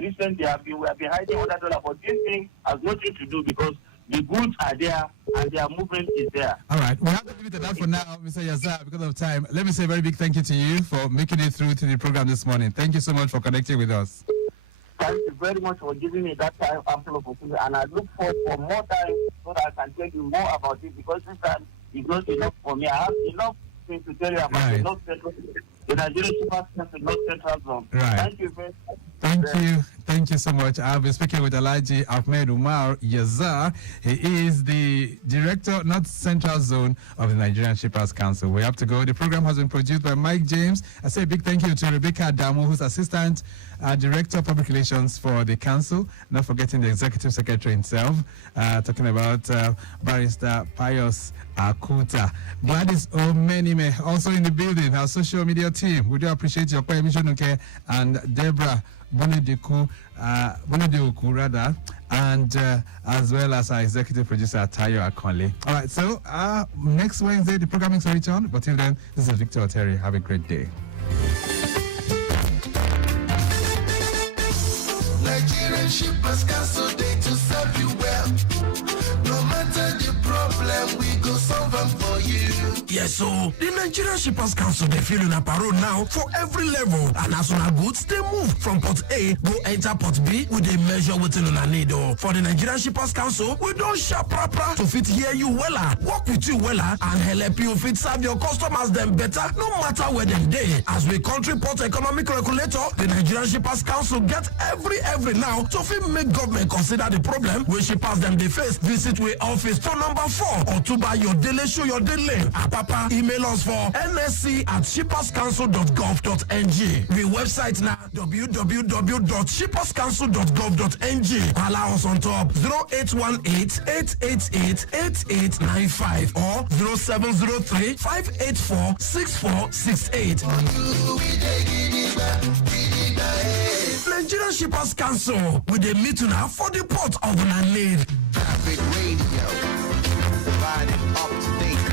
recent we have been hiding other dollar, but this thing has nothing to do because the goods are there and their movement is there. All right, we have to leave it at that for now, Mr. Yazar, because of time. Let me say a very big thank you to you for making it through to the program this morning. Thank you so much for connecting with us. Thank you very much for giving me that time ample opportunity, and I look forward for more time so that I can tell you more about it, because this time is not enough for me. I have enough things to tell you about the North Central, the Nigerian Shippers Council North Central Zone. Right. Thank you very much. Thank you so much. I'll be speaking with Alhaji Ahmed Umar Yazar. He is the Director, North Central Zone of the Nigerian Shippers Council. We have to go. The program has been produced by Mike James. I say a big thank you to Rebecca Damo, who's Assistant Director of Public Relations for the Council. Not forgetting the Executive Secretary himself, talking about Barrister Pius Akuta. Gladys Omenime, also in the building, our social media team. We do appreciate your permission, okay? And Deborah Bonedeku, rather, and as well as our executive producer Tayo Akonle. All right, so next Wednesday the programming will return, but till then, this is Victor Oteri. Have a great day. Nigerian Shippers Council, they to serve you well. No matter the problem, we go solve them for you. Yes. Yes, so the Nigerian Shippers Council they feel in a parole now for every level, and as on goods they move from port A go enter port B with a measure within on a need. For the Nigerian Shippers Council, we don't shop proper to fit hear you wella, work with you wella, and help you fit serve your customers them better, no matter where them day. As we country port economic regulator, the Nigerian Shippers Council get every now to fit make government consider the problem where shippers them they face. Visit we office for number 4 or to buy your daily show your daily. Papa email us for nsc@shipperscouncil.gov.ng. The website now www.shipperscouncil.gov.ng. Allow us on top 0818-888-8895 or 0703-584-6468. Nigerian Shippers Council with a meeting now for the port of Nanid. Traffic Radio, providing up to date